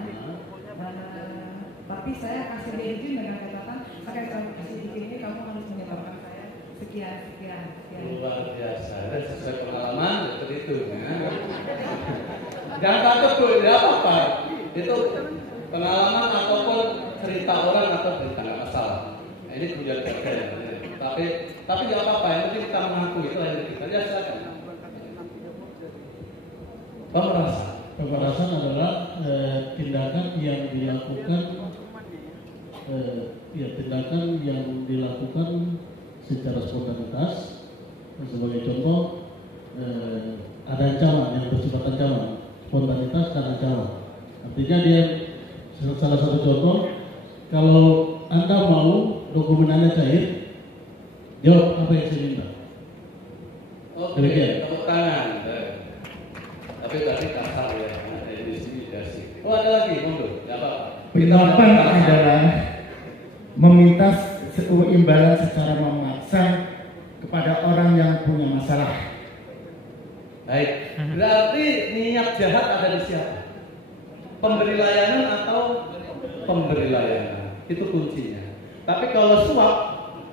Tapi saya kasih dia izin dengan catatan, saya kasih izin ini kamu harus menyetorkan saya sekian. Luar biasa, dan sesuai pengalaman seperti itu. Jangan takut Bu, tidak apa-apa. Itu pengalaman ataupun cerita orang atau cerita nggak masalah. Nah, ini kemudian bagian. Tapi nggak apa-apa. Yang penting kita mengaku itu yang kita silakan. Pemerasan adalah tindakan yang dilakukan secara spontanitas. Sebagai contoh, ada ancaman yang bersifat ancaman, spontanitas dan ancaman. Artinya dia salah satu contoh, kalau Anda mau dokumen Anda cair, jawab apa yang saya minta. Oke, tepuk tangan. Tapi tadi kasar ya, di sini dikasih. Oh ada lagi, monggo. Ya Pak. Penyampaian adalah meminta imbalan secara memaksa kepada orang yang punya masalah. Baik, berarti niat jahat ada di siapa? Pemberi layanan atau pemberi layanan? Itu kuncinya. Tapi kalau suap,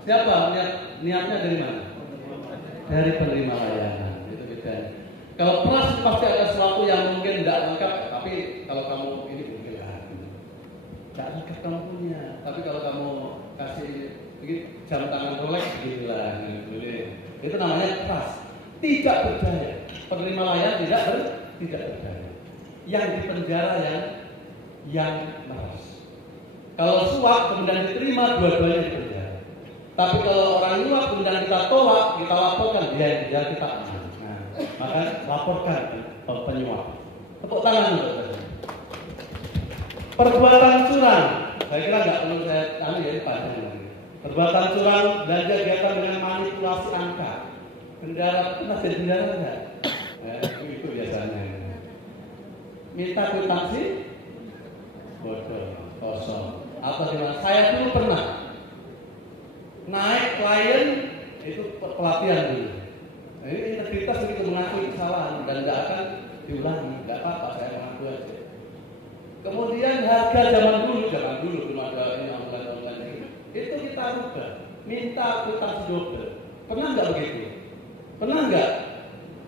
siapa niatnya dari mana? Dari penerima layanan. Itu bedanya. Kalau peras pasti ada sesuatu yang mungkin tidak lengkap, tapi kalau kamu ini mungkin tidak lengkap kamu punya. Tapi kalau kamu kasih begitu jam tangan Rolex gila, itu namanya keras, tidak berdaya. Penerima layanan tidak berdaya. Yang dipenjara yang meras. Kalau suap kemudian diterima, dua-duanya dipenjara. Tapi kalau orang nyuap kemudian kita tolak, kita laporkan, dia kita aman. Nah, maka laporkan penyuap. Tepuk tangan untuk perbuatan curang. Saya kira nggak perlu saya ya panjang. Perbuatan curang dan kegiatan dengan manipulasi angka. Bendara itu masih bendara enggak? Itu biasanya. Minta kwitansi, bodoh, kosong. Atau gimana? Saya dulu pernah naik klien itu pelatihan dulu. Nah, ini integritas begitu mengakui kesalahan dan tidak akan diulangi. Nggak apa-apa, saya mengaku aja. Kemudian harga zaman dulu belum ada ini online itu kita rubah, minta kwitansi double. Pernah nggak begitu? Pernah nggak?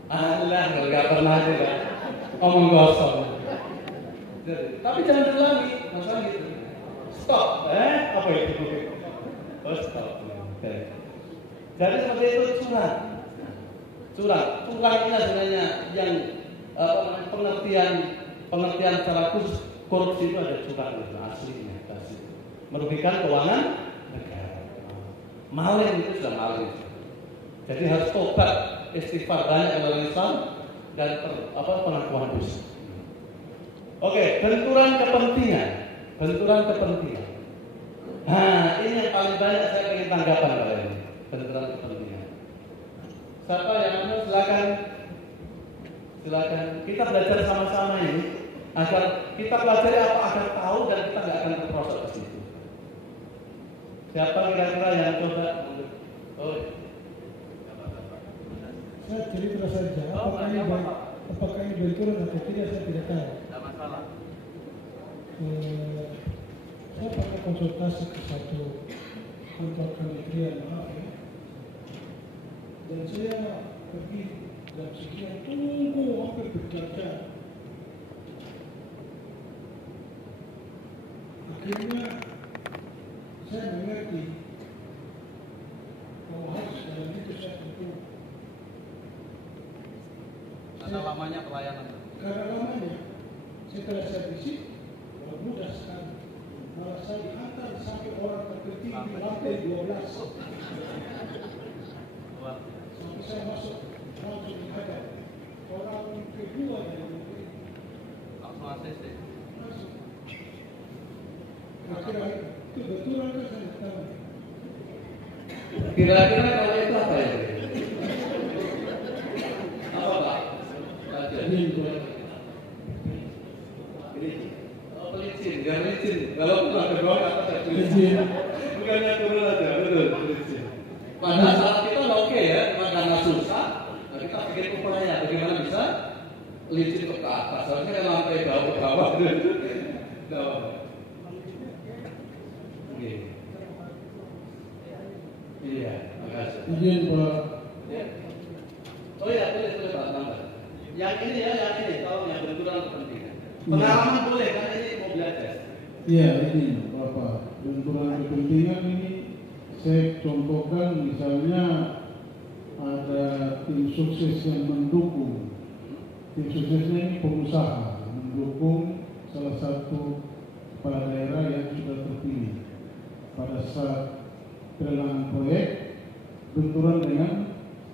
Alah, nggak pernah juga. Omong kosong. Tapi jangan diulangi, masalah gitu. Stop, apa itu? Oh, stop. Jadi seperti itu curang ini sebenarnya yang pengertian secara khusus korupsi itu ada curang itu aslinya, merugikan keuangan negara. Maling itu sudah maling. Jadi harus tobat, istighfar banyak dalam Islam dan pengakuan dosa. Oke, benturan kepentingan. Nah, ini yang paling banyak saya ingin tanggapan kali ini. Benturan kepentingan. Siapa yang mau silakan. Kita belajar sama-sama ini agar kita pelajari apa agar tahu dan kita nggak akan terprosok ke situ. Siapa kira-kira yang coba? Oh, jadi terus saja. Apakah ini baik? apakah ini benturan atau tidak saya tidak tahu. Tidak masalah. Saya pernah konsultasi ke satu kantor kementerian, maaf ya, dan saya pergi jam sekian, tunggu hampir berjam-jam. Akhirnya saya mengerti bahwa harus dalam itu saya tentu. Karena lamanya pelayanan. Karena lamanya, setelah saya visit, mudah sekali. Malah saya diantar sampai orang terpenting di lantai 12. Sampai saya masuk langsung menghadap orang kedua dari itu. Langsung ACC. Langsung. Kira-kira itu betul kan saya tahu. Kira-kira kalau itu apa ya? Apa Pak? Pelicin, nggak pelicin. Kalau pulang ke bawah apa pelicin? Bukannya turun aja, betul pelicin. Pada saat kita oke ya, cuma karena susah, nah kita pikir upaya bagaimana bisa licin ke atas. Harusnya kan lantai bawah ke bawah. Iya, makasih. Izin Pak. Oh iya, boleh Pak, tambah. Yang ini ya, yang ini, tolong yang benturan kepentingan. Pengalaman boleh, karena ini mau belajar. Iya, ini Bapak. Benturan kepentingan ini saya contohkan misalnya ada tim sukses yang mendukung. Tim suksesnya ini pengusaha mendukung salah satu kepala daerah yang sudah terpilih. Pada saat pelelangan proyek benturan dengan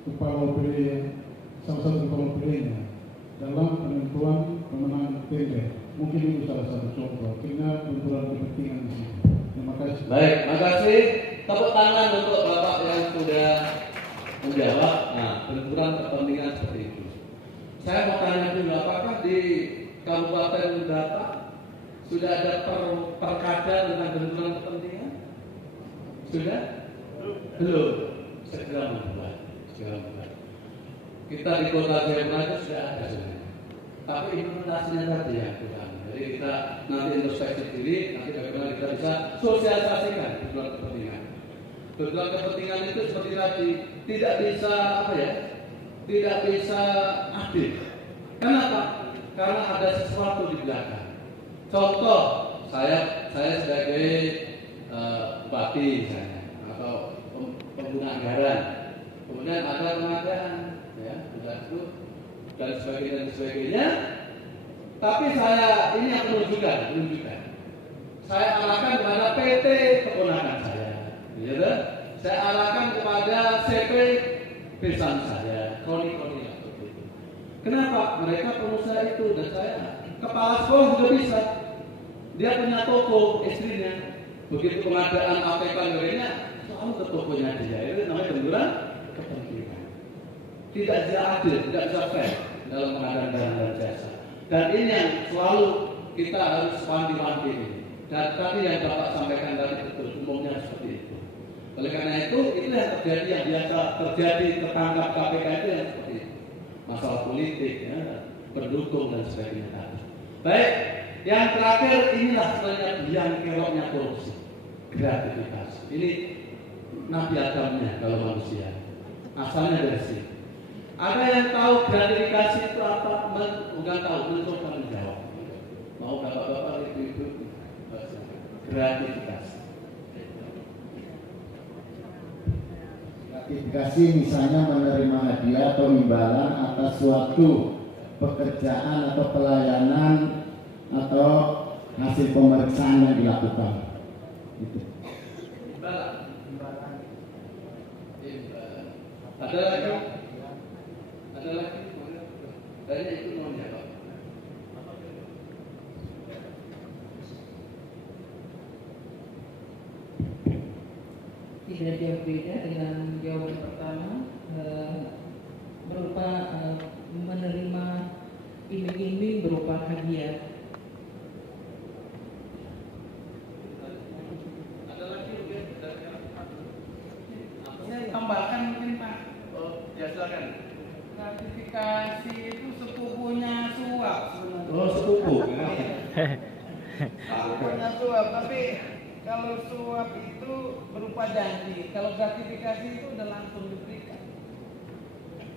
kepala OPD, salah satu kepala OPD-nya dalam penentuan pemenang tender. Mungkin itu salah satu contoh. Akhirnya benturan kepentingan di sini. Terima kasih. Baik, makasih. Tepuk tangan untuk Bapak yang sudah menjawab. Nah, benturan kepentingan seperti itu. Saya mau tanya dulu, apakah di Kabupaten Bapak sudah ada perkada tentang benturan kepentingan? Sudah? Belum. Segera membuat. Kita di Kota Jayapura itu sudah ada sebenarnya. Tapi implementasinya tadi yang kurang. Jadi kita nanti introspeksi diri, nanti bagaimana kita bisa sosialisasikan benturan kepentingan. Benturan kepentingan itu seperti tadi tidak bisa tidak bisa adil. Kenapa? Karena ada sesuatu di belakang. Contoh, saya sebagai bupati misalnya atau pengguna anggaran, kemudian ada pengadaan, ya, dan sebagainya. Tapi saya ini yang menunjukkan. Saya arahkan kepada PT keponakan saya, ya, saya arahkan kepada CP besan saya, koni-koni seperti itu. Kenapa? Mereka pengusaha itu dan saya kepala sekolah juga bisa. Dia punya toko istrinya. Begitu pengadaan APK lainnya, selalu ke tokonya dia. Itu namanya benturan kepentingan. Tidak bisa adil, tidak bisa fair dalam pengadaan barang dan jasa. Dan ini yang selalu kita harus wanti-wanti ini. Dan tadi yang Bapak sampaikan tadi betul, umumnya seperti itu. Oleh karena itu yang terjadi, yang biasa terjadi tertangkap KPK itu yang seperti itu. Masalah politik, ya, pendukung dan sebagainya. Baik, yang terakhir inilah sebenarnya biang keroknya korupsi, gratifikasi. Ini Nabi Adamnya kalau manusia, asalnya dari sini. Ada yang tahu gratifikasi itu apa? Bukan tahu, mencoba menjawab. Mau bapak-bapak ibu-ibu, gratifikasi. Gratifikasi misalnya menerima hadiah atau imbalan atas suatu pekerjaan atau pelayanan atau hasil pemeriksaan yang dilakukan. Gitu. Imbalan. Ada lagi? Tanya itu mau jawab. Tidak jauh beda dengan jawaban pertama, berupa menerima iming-iming berupa hadiah. Ada lagi mungkin? Saya tambahkan mungkin Pak. Oh, ya silakan. Gratifikasi itu sepupu sepupu. Pernah suap, tapi kalau suap itu berupa janji, kalau gratifikasi itu udah langsung diberikan.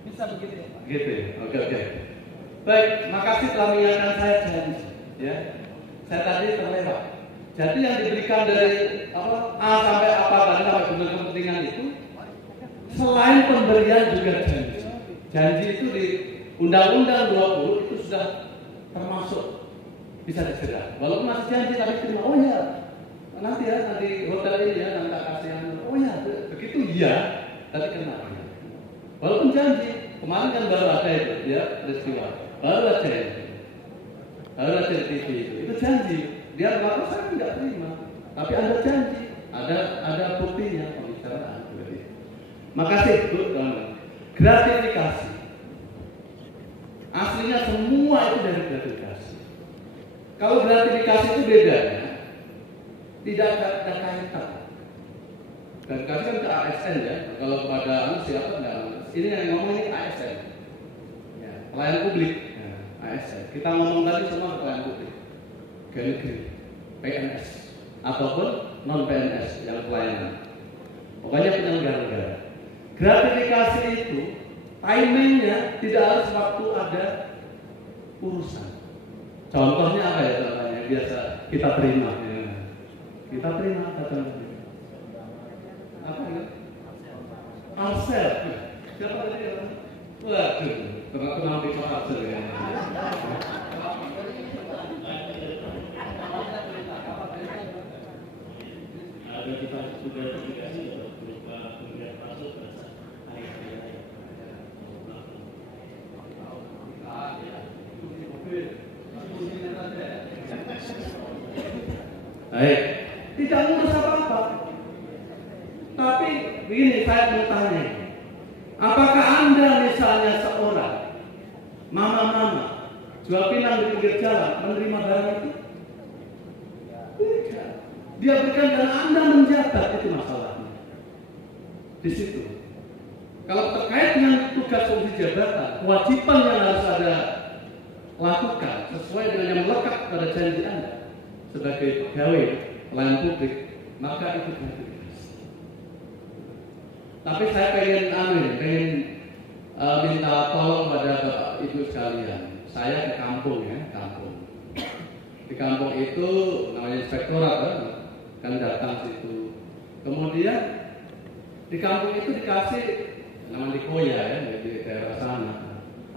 Bisa begitu ya Pak? Gitu ya, oke. Baik, makasih telah mengingatkan saya janji. Ya, saya tadi terlewat. Jadi yang diberikan dari A sampai apa tadi sampai guna kepentingan itu, selain pemberian juga janji. Janji itu di Undang-Undang 20 itu sudah termasuk bisa dijerat. Walaupun masih janji tapi terima. Oh ya, nanti hotel ini ya nanti kasih. Oh ya, begitu ya. Tapi kenapa? Walaupun janji, kemarin kan baru ada itu ya peristiwa, baru aja di TV itu janji. Dia melakukan saya tidak terima, tapi Anda janji, ada buktinya pembicaraan. Makasih Bu, gratifikasi. Aslinya semua itu dari gratifikasi. Kalau gratifikasi itu bedanya, tidak ada kaitan. Gratifikasi kan ke ASN ya. Kalau kepada siapa enggak. Ini yang ngomong ini ASN. Ya, pelayan publik. Ya, ASN. Kita ngomong tadi semua pelayan publik. Negeri, PNS ataupun non PNS yang pelayanan. Pokoknya penyelenggara negara. Gratifikasi itu timingnya tidak harus waktu ada urusan. Contohnya apa ya contohnya biasa kita terima. Ya. Kita terima kata apa ya? Alsel. Siapa tadi ya? Waduh, pernah pikir Alsel ya. Ada kita sudah komunikasi berupa pemberian masuk pada saat hari raya. Baik, tidak ngurus apa-apa. Tapi begini saya mau tanya, apakah Anda misalnya seorang mama-mama jual pinang di pinggir jalan menerima barang itu? Tidak. Dia berikan dan Anda menjabat, itu masalahnya. Di situ. Kalau terkait dengan tugas fungsi jabatan, kewajiban yang harus Anda lakukan sesuai dengan yang melekat pada janji Anda sebagai pegawai pelayan publik, maka itu gratifikasi. Tapi saya pengen minta tolong pada Bapak Ibu sekalian. Saya ke kampung ya, kampung. Di kampung itu namanya inspektorat kan datang situ. Kemudian di kampung itu dikasih namanya di Koya ya, di daerah sana.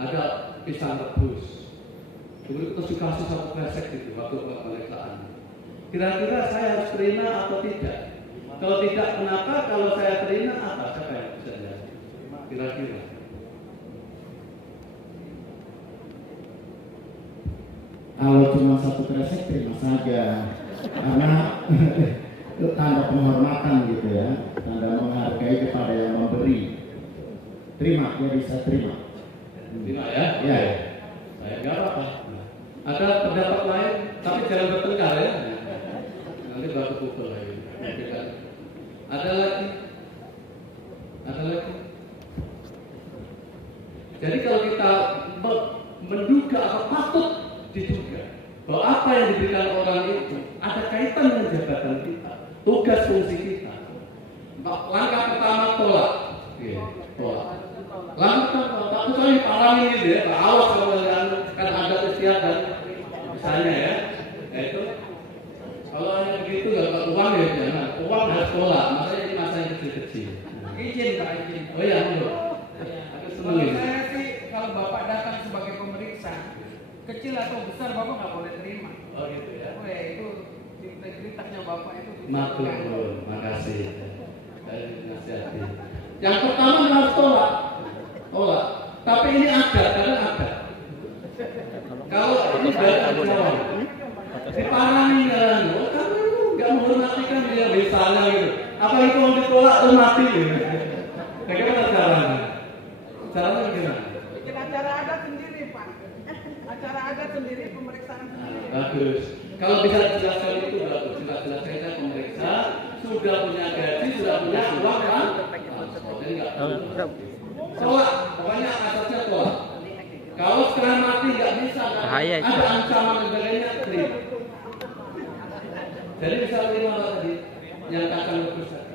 Ada pisang rebus. Kemudian terus dikasih satu kresek gitu waktu pemeriksaan. Kira-kira saya harus terima atau tidak? Kalau tidak, kenapa? Kalau saya terima, apa? Siapa yang bisa jawab? Kira-kira. Kalau cuma satu kresek terima saja, karena itu tanda penghormatan gitu ya, tanda menghargai kepada yang memberi. Terima, ya bisa terima. Terima ya? Ya. Saya nggak apa-apa. Ada pendapat lain, tapi jangan bertengkar ya. Nanti baru pukul lagi. Ada lagi? Jadi kalau kita menduga atau patut diduga bahwa apa yang diberikan orang itu ada kaitan dengan jabatan kita, tugas fungsi kita. Langkah pertama tolak. Tolak. Langkah pertama kecuali parang ini ya, awas kalau kan ada istiadat misalnya ya, itu kalau hanya begitu nggak dapat uang ya jangan, uang harus tolak, maksudnya ini masa yang kecil-kecil. Izin Pak, izin. Oh iya, menurut. Kalau saya sih, kalau Bapak datang sebagai pemeriksa, kecil atau besar Bapak nggak boleh terima. Oh gitu ya. Oh ya, itu integritasnya Bapak itu. Matur, makasih. Saya nasihati. Yang pertama harus tolak. Tapi ini ada, kadang ada. Kalau ini dari Jawa, diparangin kan, kamu nggak menghormatikan dia misalnya gitu. Apa itu mau ditolak atau mati gitu? Bagaimana caranya? Caranya gimana? Bikin acara adat sendiri Pak. Acara adat sendiri, pemeriksaan sendiri. Bagus. Kalau bisa dijelaskan itu bagus. Jelas-jelas saya pemeriksa sudah punya gaji, sudah punya uang kan? Jadi nggak. Tolak, pokoknya asasnya tolak. Kalau setengah mati nggak bisa, Bahaya itu. ada ancaman dan sebagainya, terima. Jadi bisa terima apa tadi? Yang kacang rebus tadi.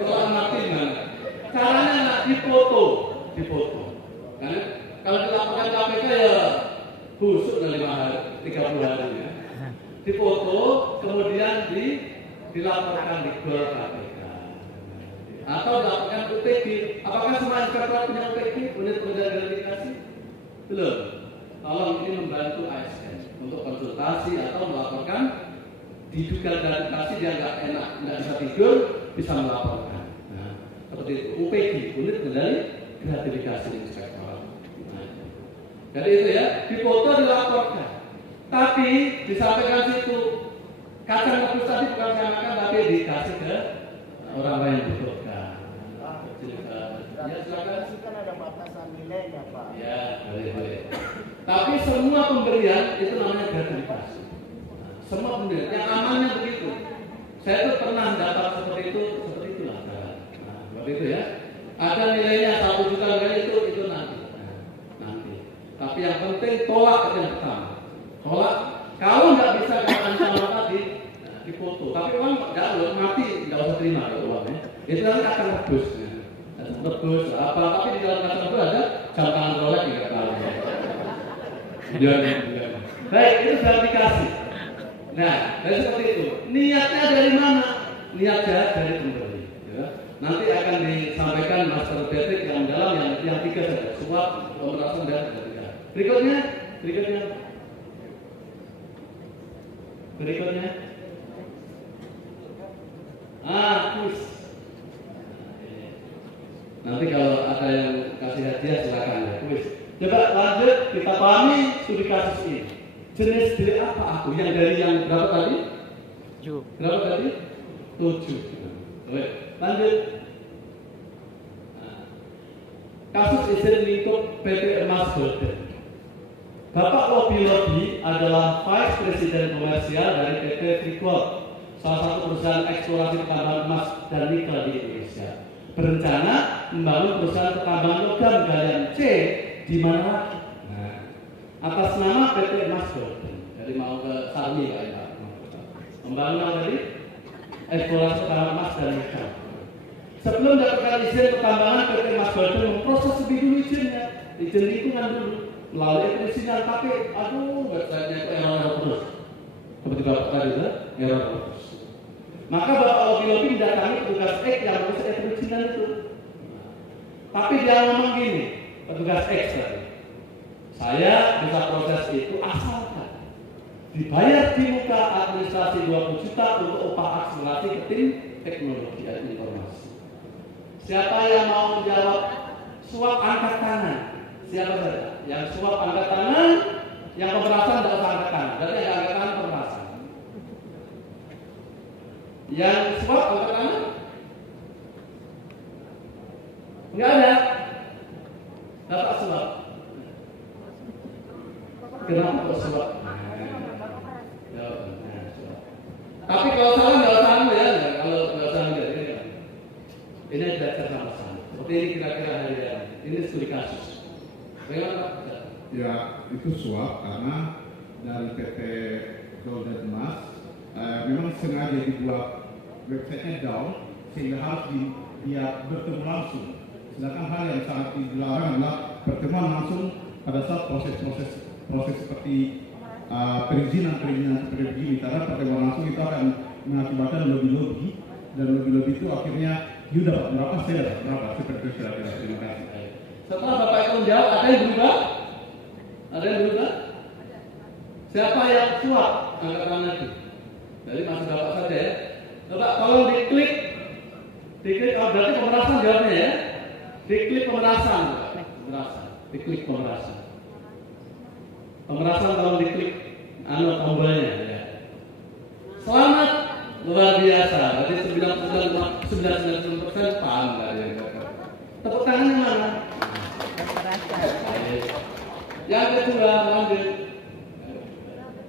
Kalau mati gimana? Caranya nggak difoto. Karena kalau dilaporkan KPK ya busuk 5 hari, 30 hari ya. Difoto, kemudian dilaporkan di GOR KPK. Atau dilaporkan UPG. Apakah semua inspektorat punya UPG, unit pengendalian gratifikasi? Belum. Tolong ini membantu ASN untuk konsultasi atau melaporkan diduga gratifikasi dia nggak enak, nggak bisa tidur, bisa melaporkan. Nah, seperti itu. UPG, unit pengendali gratifikasi inspektorat. Nah, jadi itu ya, difoto dilaporkan. Tapi disampaikan situ kacang rebus tadi bukan saya makan, tapi dikasih ke orang lain yang butuhkan. Ya silakan. Kan ada batasan nilainya, Pak. Ya, boleh. Tapi semua pemberian itu namanya gratifikasi. Semua pemberian yang amannya begitu. Saya tuh pernah dapat seperti itulah. Nah, seperti itu ya. Ada nilainya 1 juta nilai itu nanti. Tapi yang penting tolak itu yang pertama. Tolak. Kalau nggak bisa kalau ancaman tadi difoto. Tapi uang nggak mati nggak usah terima uangnya. Itu nanti akan rebus. Rebus apa? Tapi di dalam kacang rebus ada jam tangan Rolex 3 kali. Ya. Baik, itu gratifikasi. Nah, dari seperti itu. Niatnya dari mana? Niatnya dari pemberi. Ya. Nanti akan disampaikan Master Patrick yang dalam yang 3 saja. Suap, pemerasan dan gratifikasi. Berikutnya. Kuis. Nanti kalau ada yang kasih hadiah silakan ya. Kuis. Coba lanjut kita pahami studi kasus ini. Jenis delik apa aku? Yang dari yang berapa tadi? 7. Berapa tadi? 7. Baik, lanjut. Kasus izin lingkup PT Emas Golden. Bapak Lobby adalah Vice President Komersial dari PT Freeport, salah satu perusahaan eksplorasi tambang emas dan nikel di Indonesia. Berencana membangun perusahaan pertambangan logam galian C di mana? Atas nama PT Emas Golden. Jadi mau ke Sarmi Pak ya. Membangun dari eksplorasi tambang emas dan nikel. Sebelum mendapatkan izin pertambangan, PT Emas Golden memproses lebih dulu izinnya, izin lingkungan dulu. Melalui perizinan, tapi websitenya itu error terus. Seperti Bapak tadi itu, error terus. Maka Bapak Lobby mendatangi petugas X yang mengurus perizinan itu. Tapi dia ngomong gini, petugas X tadi. Saya bisa proses itu asalkan dibayar di muka administrasi 20 juta untuk upah akselerasi ke tim teknologi dan informasi. Siapa yang mau menjawab suap angkat tangan? Siapa saja? Yang suap angkat tangan, yang pemerasan tidak usah angkat tangan. Berarti yang angkat tangan pemerasan. Yang suap angkat tangan? Enggak ada. Bapak suap. Kenapa kok suap? Tapi kalau salah nggak usah ya. Kalau nggak usah ini belajar sama-sama. Seperti ini kira-kira hari ini studi kasus. Ya, itu suap karena dari PT Golden Emas memang sengaja dibuat websitenya down sehingga harus dia bertemu langsung. Sedangkan hal yang sangat dilarang adalah pertemuan langsung pada saat proses seperti perizinan seperti begini. Karena pertemuan langsung itu akan mengakibatkan lobby dan lobby itu akhirnya dapat berapa, saya dapat berapa, seperti itu. Terima kasih. Setelah Bapak itu menjawab, ada yang berubah? Siapa yang suap? Angkat tangan lagi. Jadi masih Bapak saja ya. Bapak tolong diklik, berarti pemerasan jawabnya ya. Diklik pemerasan. Diklik pemerasan. Pemerasan tolong diklik tombolnya ya. Selamat, luar biasa. Berarti 99% paham tadi. Tepuk tangannya mana? Yang kedua, lanjut.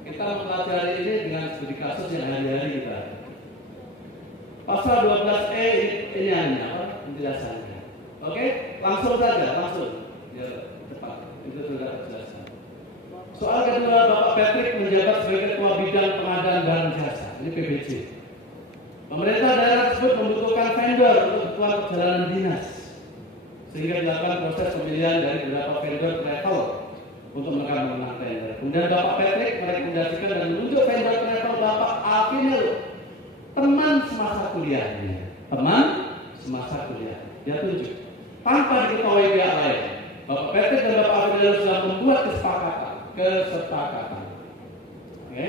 Kita mempelajari ini dengan studi kasus yang hari-hari kita. Pasal 12E ini apa? Penjelasannya. Oke, langsung saja, langsung. Ya, cepat. Itu sudah terjelaskan. Soal kedua, Bapak Patrick menjabat sebagai Ketua Bidang Pengadaan Barang Jasa. Ini PBJ. Pemerintah daerah tersebut membutuhkan vendor untuk kebutuhan perjalanan dinas, sehingga dilakukan proses pemilihan dari beberapa vendor travel untuk menang tender. Kemudian Bapak Patrick merekomendasikan dan menunjuk vendor travel Bapak Alvinel, teman semasa kuliahnya. Teman semasa kuliah. Dia tunjuk. Tanpa diketahui pihak lain, Bapak Patrick dan Bapak Alvinel sudah membuat kesepakatan. Oke.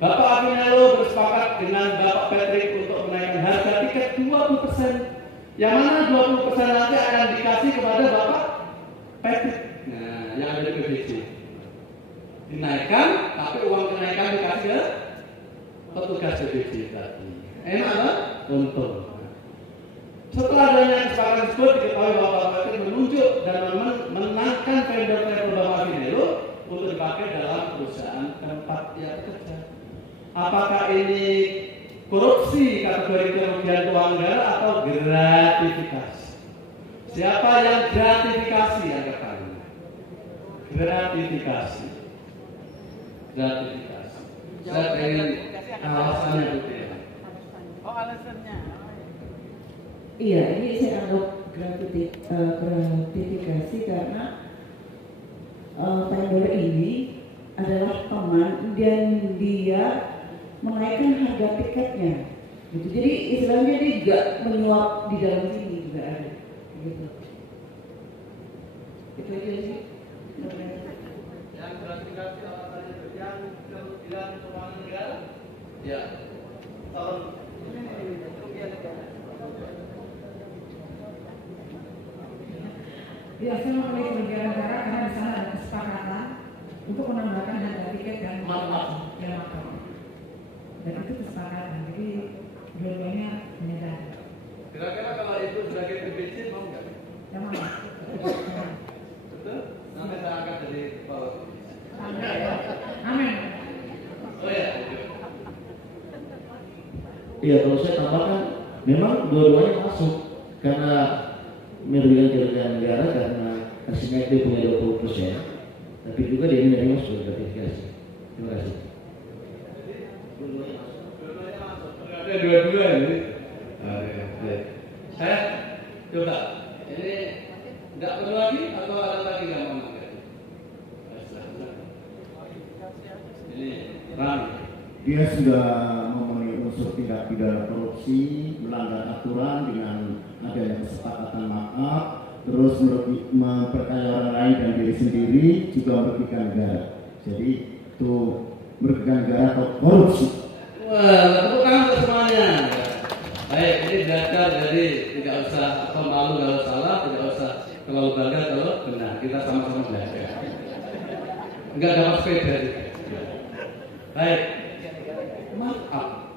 Bapak Alvinel bersepakat dengan Bapak Patrick untuk menaikkan harga tiket 20%, yang mana 20% nanti akan dikasih kepada Bapak Patrick. Nah, yang ada di PBJ. Dinaikkan, tapi uang kenaikan dikasih ke petugas PBJ tadi. Enak kan? Untung. Setelah adanya kesepakatan tersebut, diketahui Bapak Patrick menunjuk dan menangkan vendor travel Bapak Alvinel untuk dipakai dalam perusahaan tempat ia bekerja. Apakah ini korupsi kategori kerugian keuangan negara atau gratifikasi? Siapa yang gratifikasi angkat tangan? Gratifikasi. Gratifikasi. Saya pengen alasannya betul. Oh, alasannya. Iya, ini saya anggap gratifikasi karena vendor ini adalah teman dan dia menaikkan harga tiketnya, gitu. Jadi istilahnya dia juga menyuap di dalam sini juga ada, gitu. Itu aja sih. Yang gratifikasi alasannya yang kerugian keuangan negara, ya. Tahun kerugian negara. Biasanya oleh kerugian negara karena di sana ada kesepakatan untuk menambahkan harga tiket dan makam. Dan itu kesepakatan, jadi dua-duanya menyadari. Kira-kira kalau itu sebagai PBJ mau nggak? Ya mau. Betul? Nanti saya angkat dari bawah. Amin. Oh ya. Iya, kalau saya tambahkan, memang dua-duanya masuk karena merugikan kerugian negara karena kasihnya itu punya 20%, tapi juga dia menerima sebagai gratifikasi. Terima kasih. Ada dua-dua ini. Saya coba. Ini tidak perlu lagi atau ada lagi yang mau ngomong? Ini Rami. Dia sudah memenuhi unsur tindak pidana korupsi, melanggar aturan dengan adanya kesepakatan maaf, terus memperkaya orang lain dan diri sendiri, juga merugikan negara. Jadi itu merugikan negara atau korupsi. Wah, tepuk tangan untuk semuanya. Baik, ini belajar jadi tidak usah malu kalau salah, tidak usah terlalu bangga kalau benar. Kita sama-sama belajar. Enggak dapat sepeda. Baik. Maaf.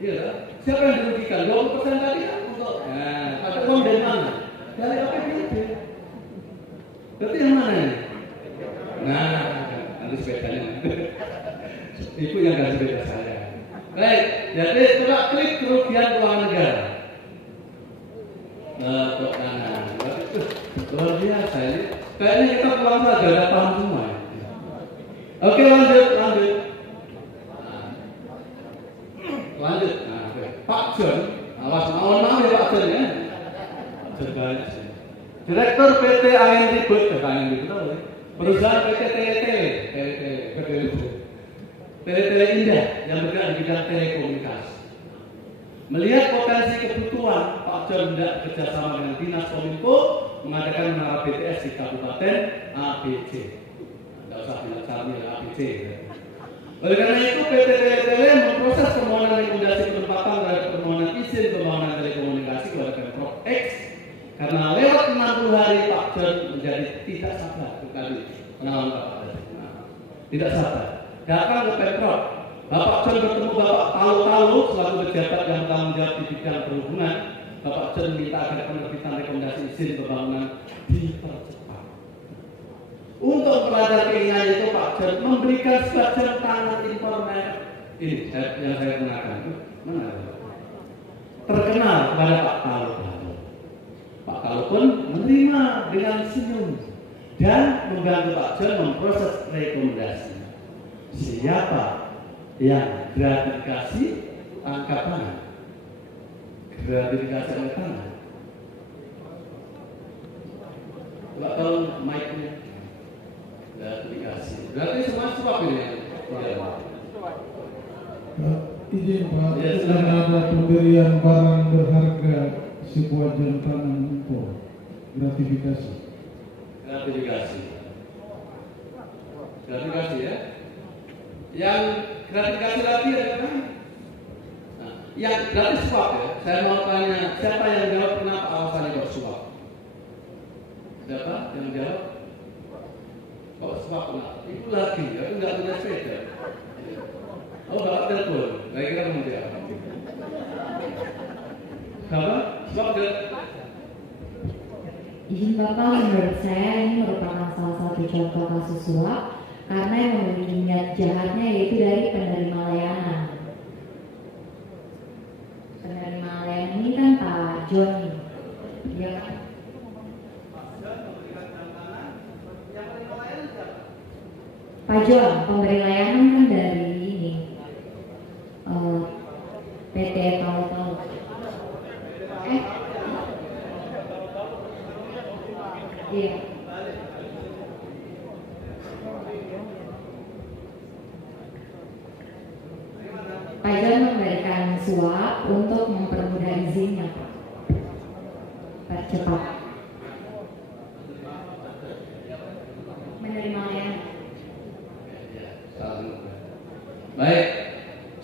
Iya, siapa yang dirugikan? 20% tadi kan untuk. Nah, ada uang dari mana? Dari APBD. Berarti yang mana ini? Nah, nanti sepedanya. Ibu yang ganti sepeda saya. Baik, jadi coba klik kerugian keuangan negara. Tepuk tangan. Luar biasa ini. Kayaknya kita pulang saja ada paham semua. Oke, lanjut. Lanjut. Nah, Pak John, awas mohon maaf ya Pak John ya. Direktur PT Angin Ribut, perusahaan PT Tele Indah yang bergerak di bidang telekomunikasi. Melihat potensi kebutuhan, Pak John hendak bekerjasama dengan Dinas Kominfo mengadakan menara BTS di Kabupaten ABC. Tidak usah bilang kami ABC. Oleh karena itu, PT Tele memproses permohonan rekomendasi penempatan terhadap permohonan izin pembangunan telekomunikasi kepada Pemprov X. Karena lewat 60 hari Pak John menjadi tidak sabar kali pengalaman Bapak. Tidak sabar. Datang ke Pemprov. Bapak John bertemu Bapak Talu selaku pejabat yang bertanggung jawab di bidang perhubungan. Bapak John minta agar penerbitan rekomendasi izin pembangunan dipercepat. Untuk pelajari keinginan itu Pak John memberikan sebagian tanah informal ini yang saya gunakan. Mana? Terkenal kepada Pak Talu. Pak Talu pun menerima dengan senyum. dan membantu Pak John memproses rekomendasi. Siapa yang gratifikasi angkat tangan? Gratifikasi angkat tangan. Coba tolong mic-nya. Gratifikasi. Berarti semua suap ini ya? Izin Pak, sedang ada pemberian barang berharga sebuah jam tangan impor. Gratifikasi. Gratifikasi. Gratifikasi ya. Yang gratifikasi lagi adalah yang gratis suap ya. Saya mau tanya, siapa yang jawab kenapa alasannya kok suap? Siapa yang jawab? Kok suap kenapa? Itu lagi, aku nggak punya sepeda. Oh, bapak telepon. Saya kira kamu jawab. Apa? Suap dia. Izin Bapak, menurut saya ini merupakan salah satu contoh kasus suap karena yang memiliki niat jahatnya yaitu dari penerima layanan. Penerima layanan ini kan Pak John, dia kan? Pak John, pemberi layanan kan dari ini PT Tahu-Tahu. Iya. Pak John memberikan suap untuk mempermudah izinnya, Pak. Percepat. Menerima layanan. Baik.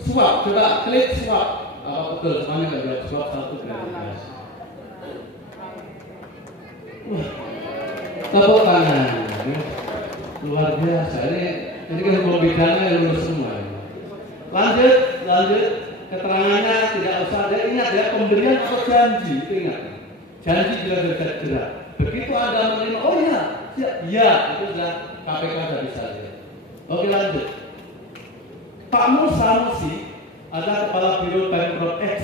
Suap, coba klik suap. Apa betul semuanya nggak jawab suap satu gratifikasi. Tepuk tangan. Luar biasa. Ini kan hukum pidana yang lulus semua. Lanjut. Keterangannya tidak usah ada. Ingat ya, pemberian atau janji. Itu ingat. Janji juga jelas. Begitu Anda menerima, oh iya, itu sudah KPK sudah bisa lihat. Oke, lanjut. Pak Musamusi adalah kepala biro Pemprov X.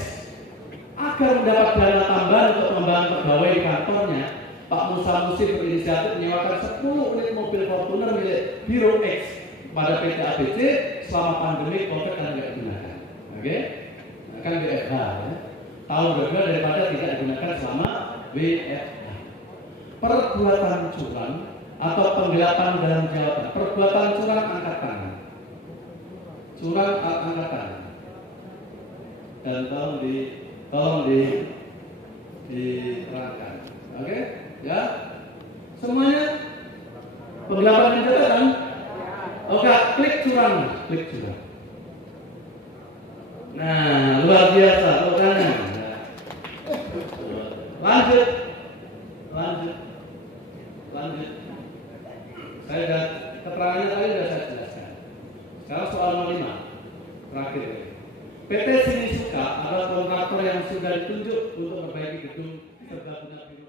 Agar mendapat dana tambahan untuk membantu pegawai di kantornya, Pak Musamusi berinisiatif menyewakan 10 unit mobil Fortuner milik Biro X pada PT ABC selama pandemi COVID dan tidak digunakan. Oke? Kan WFH ya. Tahun berbeda daripada tidak digunakan selama WFH. Perbuatan curang atau penggelapan dalam jabatan. Perbuatan curang angkat tangan. Curang angkat tangan. Dan tolong diterangkan. Oke? Ya, semuanya penggelapan jabatan. Oke, klik curang. Nah, luar biasa. Lanjut. Saya sudah keterangannya tadi sudah saya jelaskan. Sekarang soal 05 terakhir. PT Sinisuka adalah kontraktor yang sudah ditunjuk untuk memperbaiki gedung serbaguna.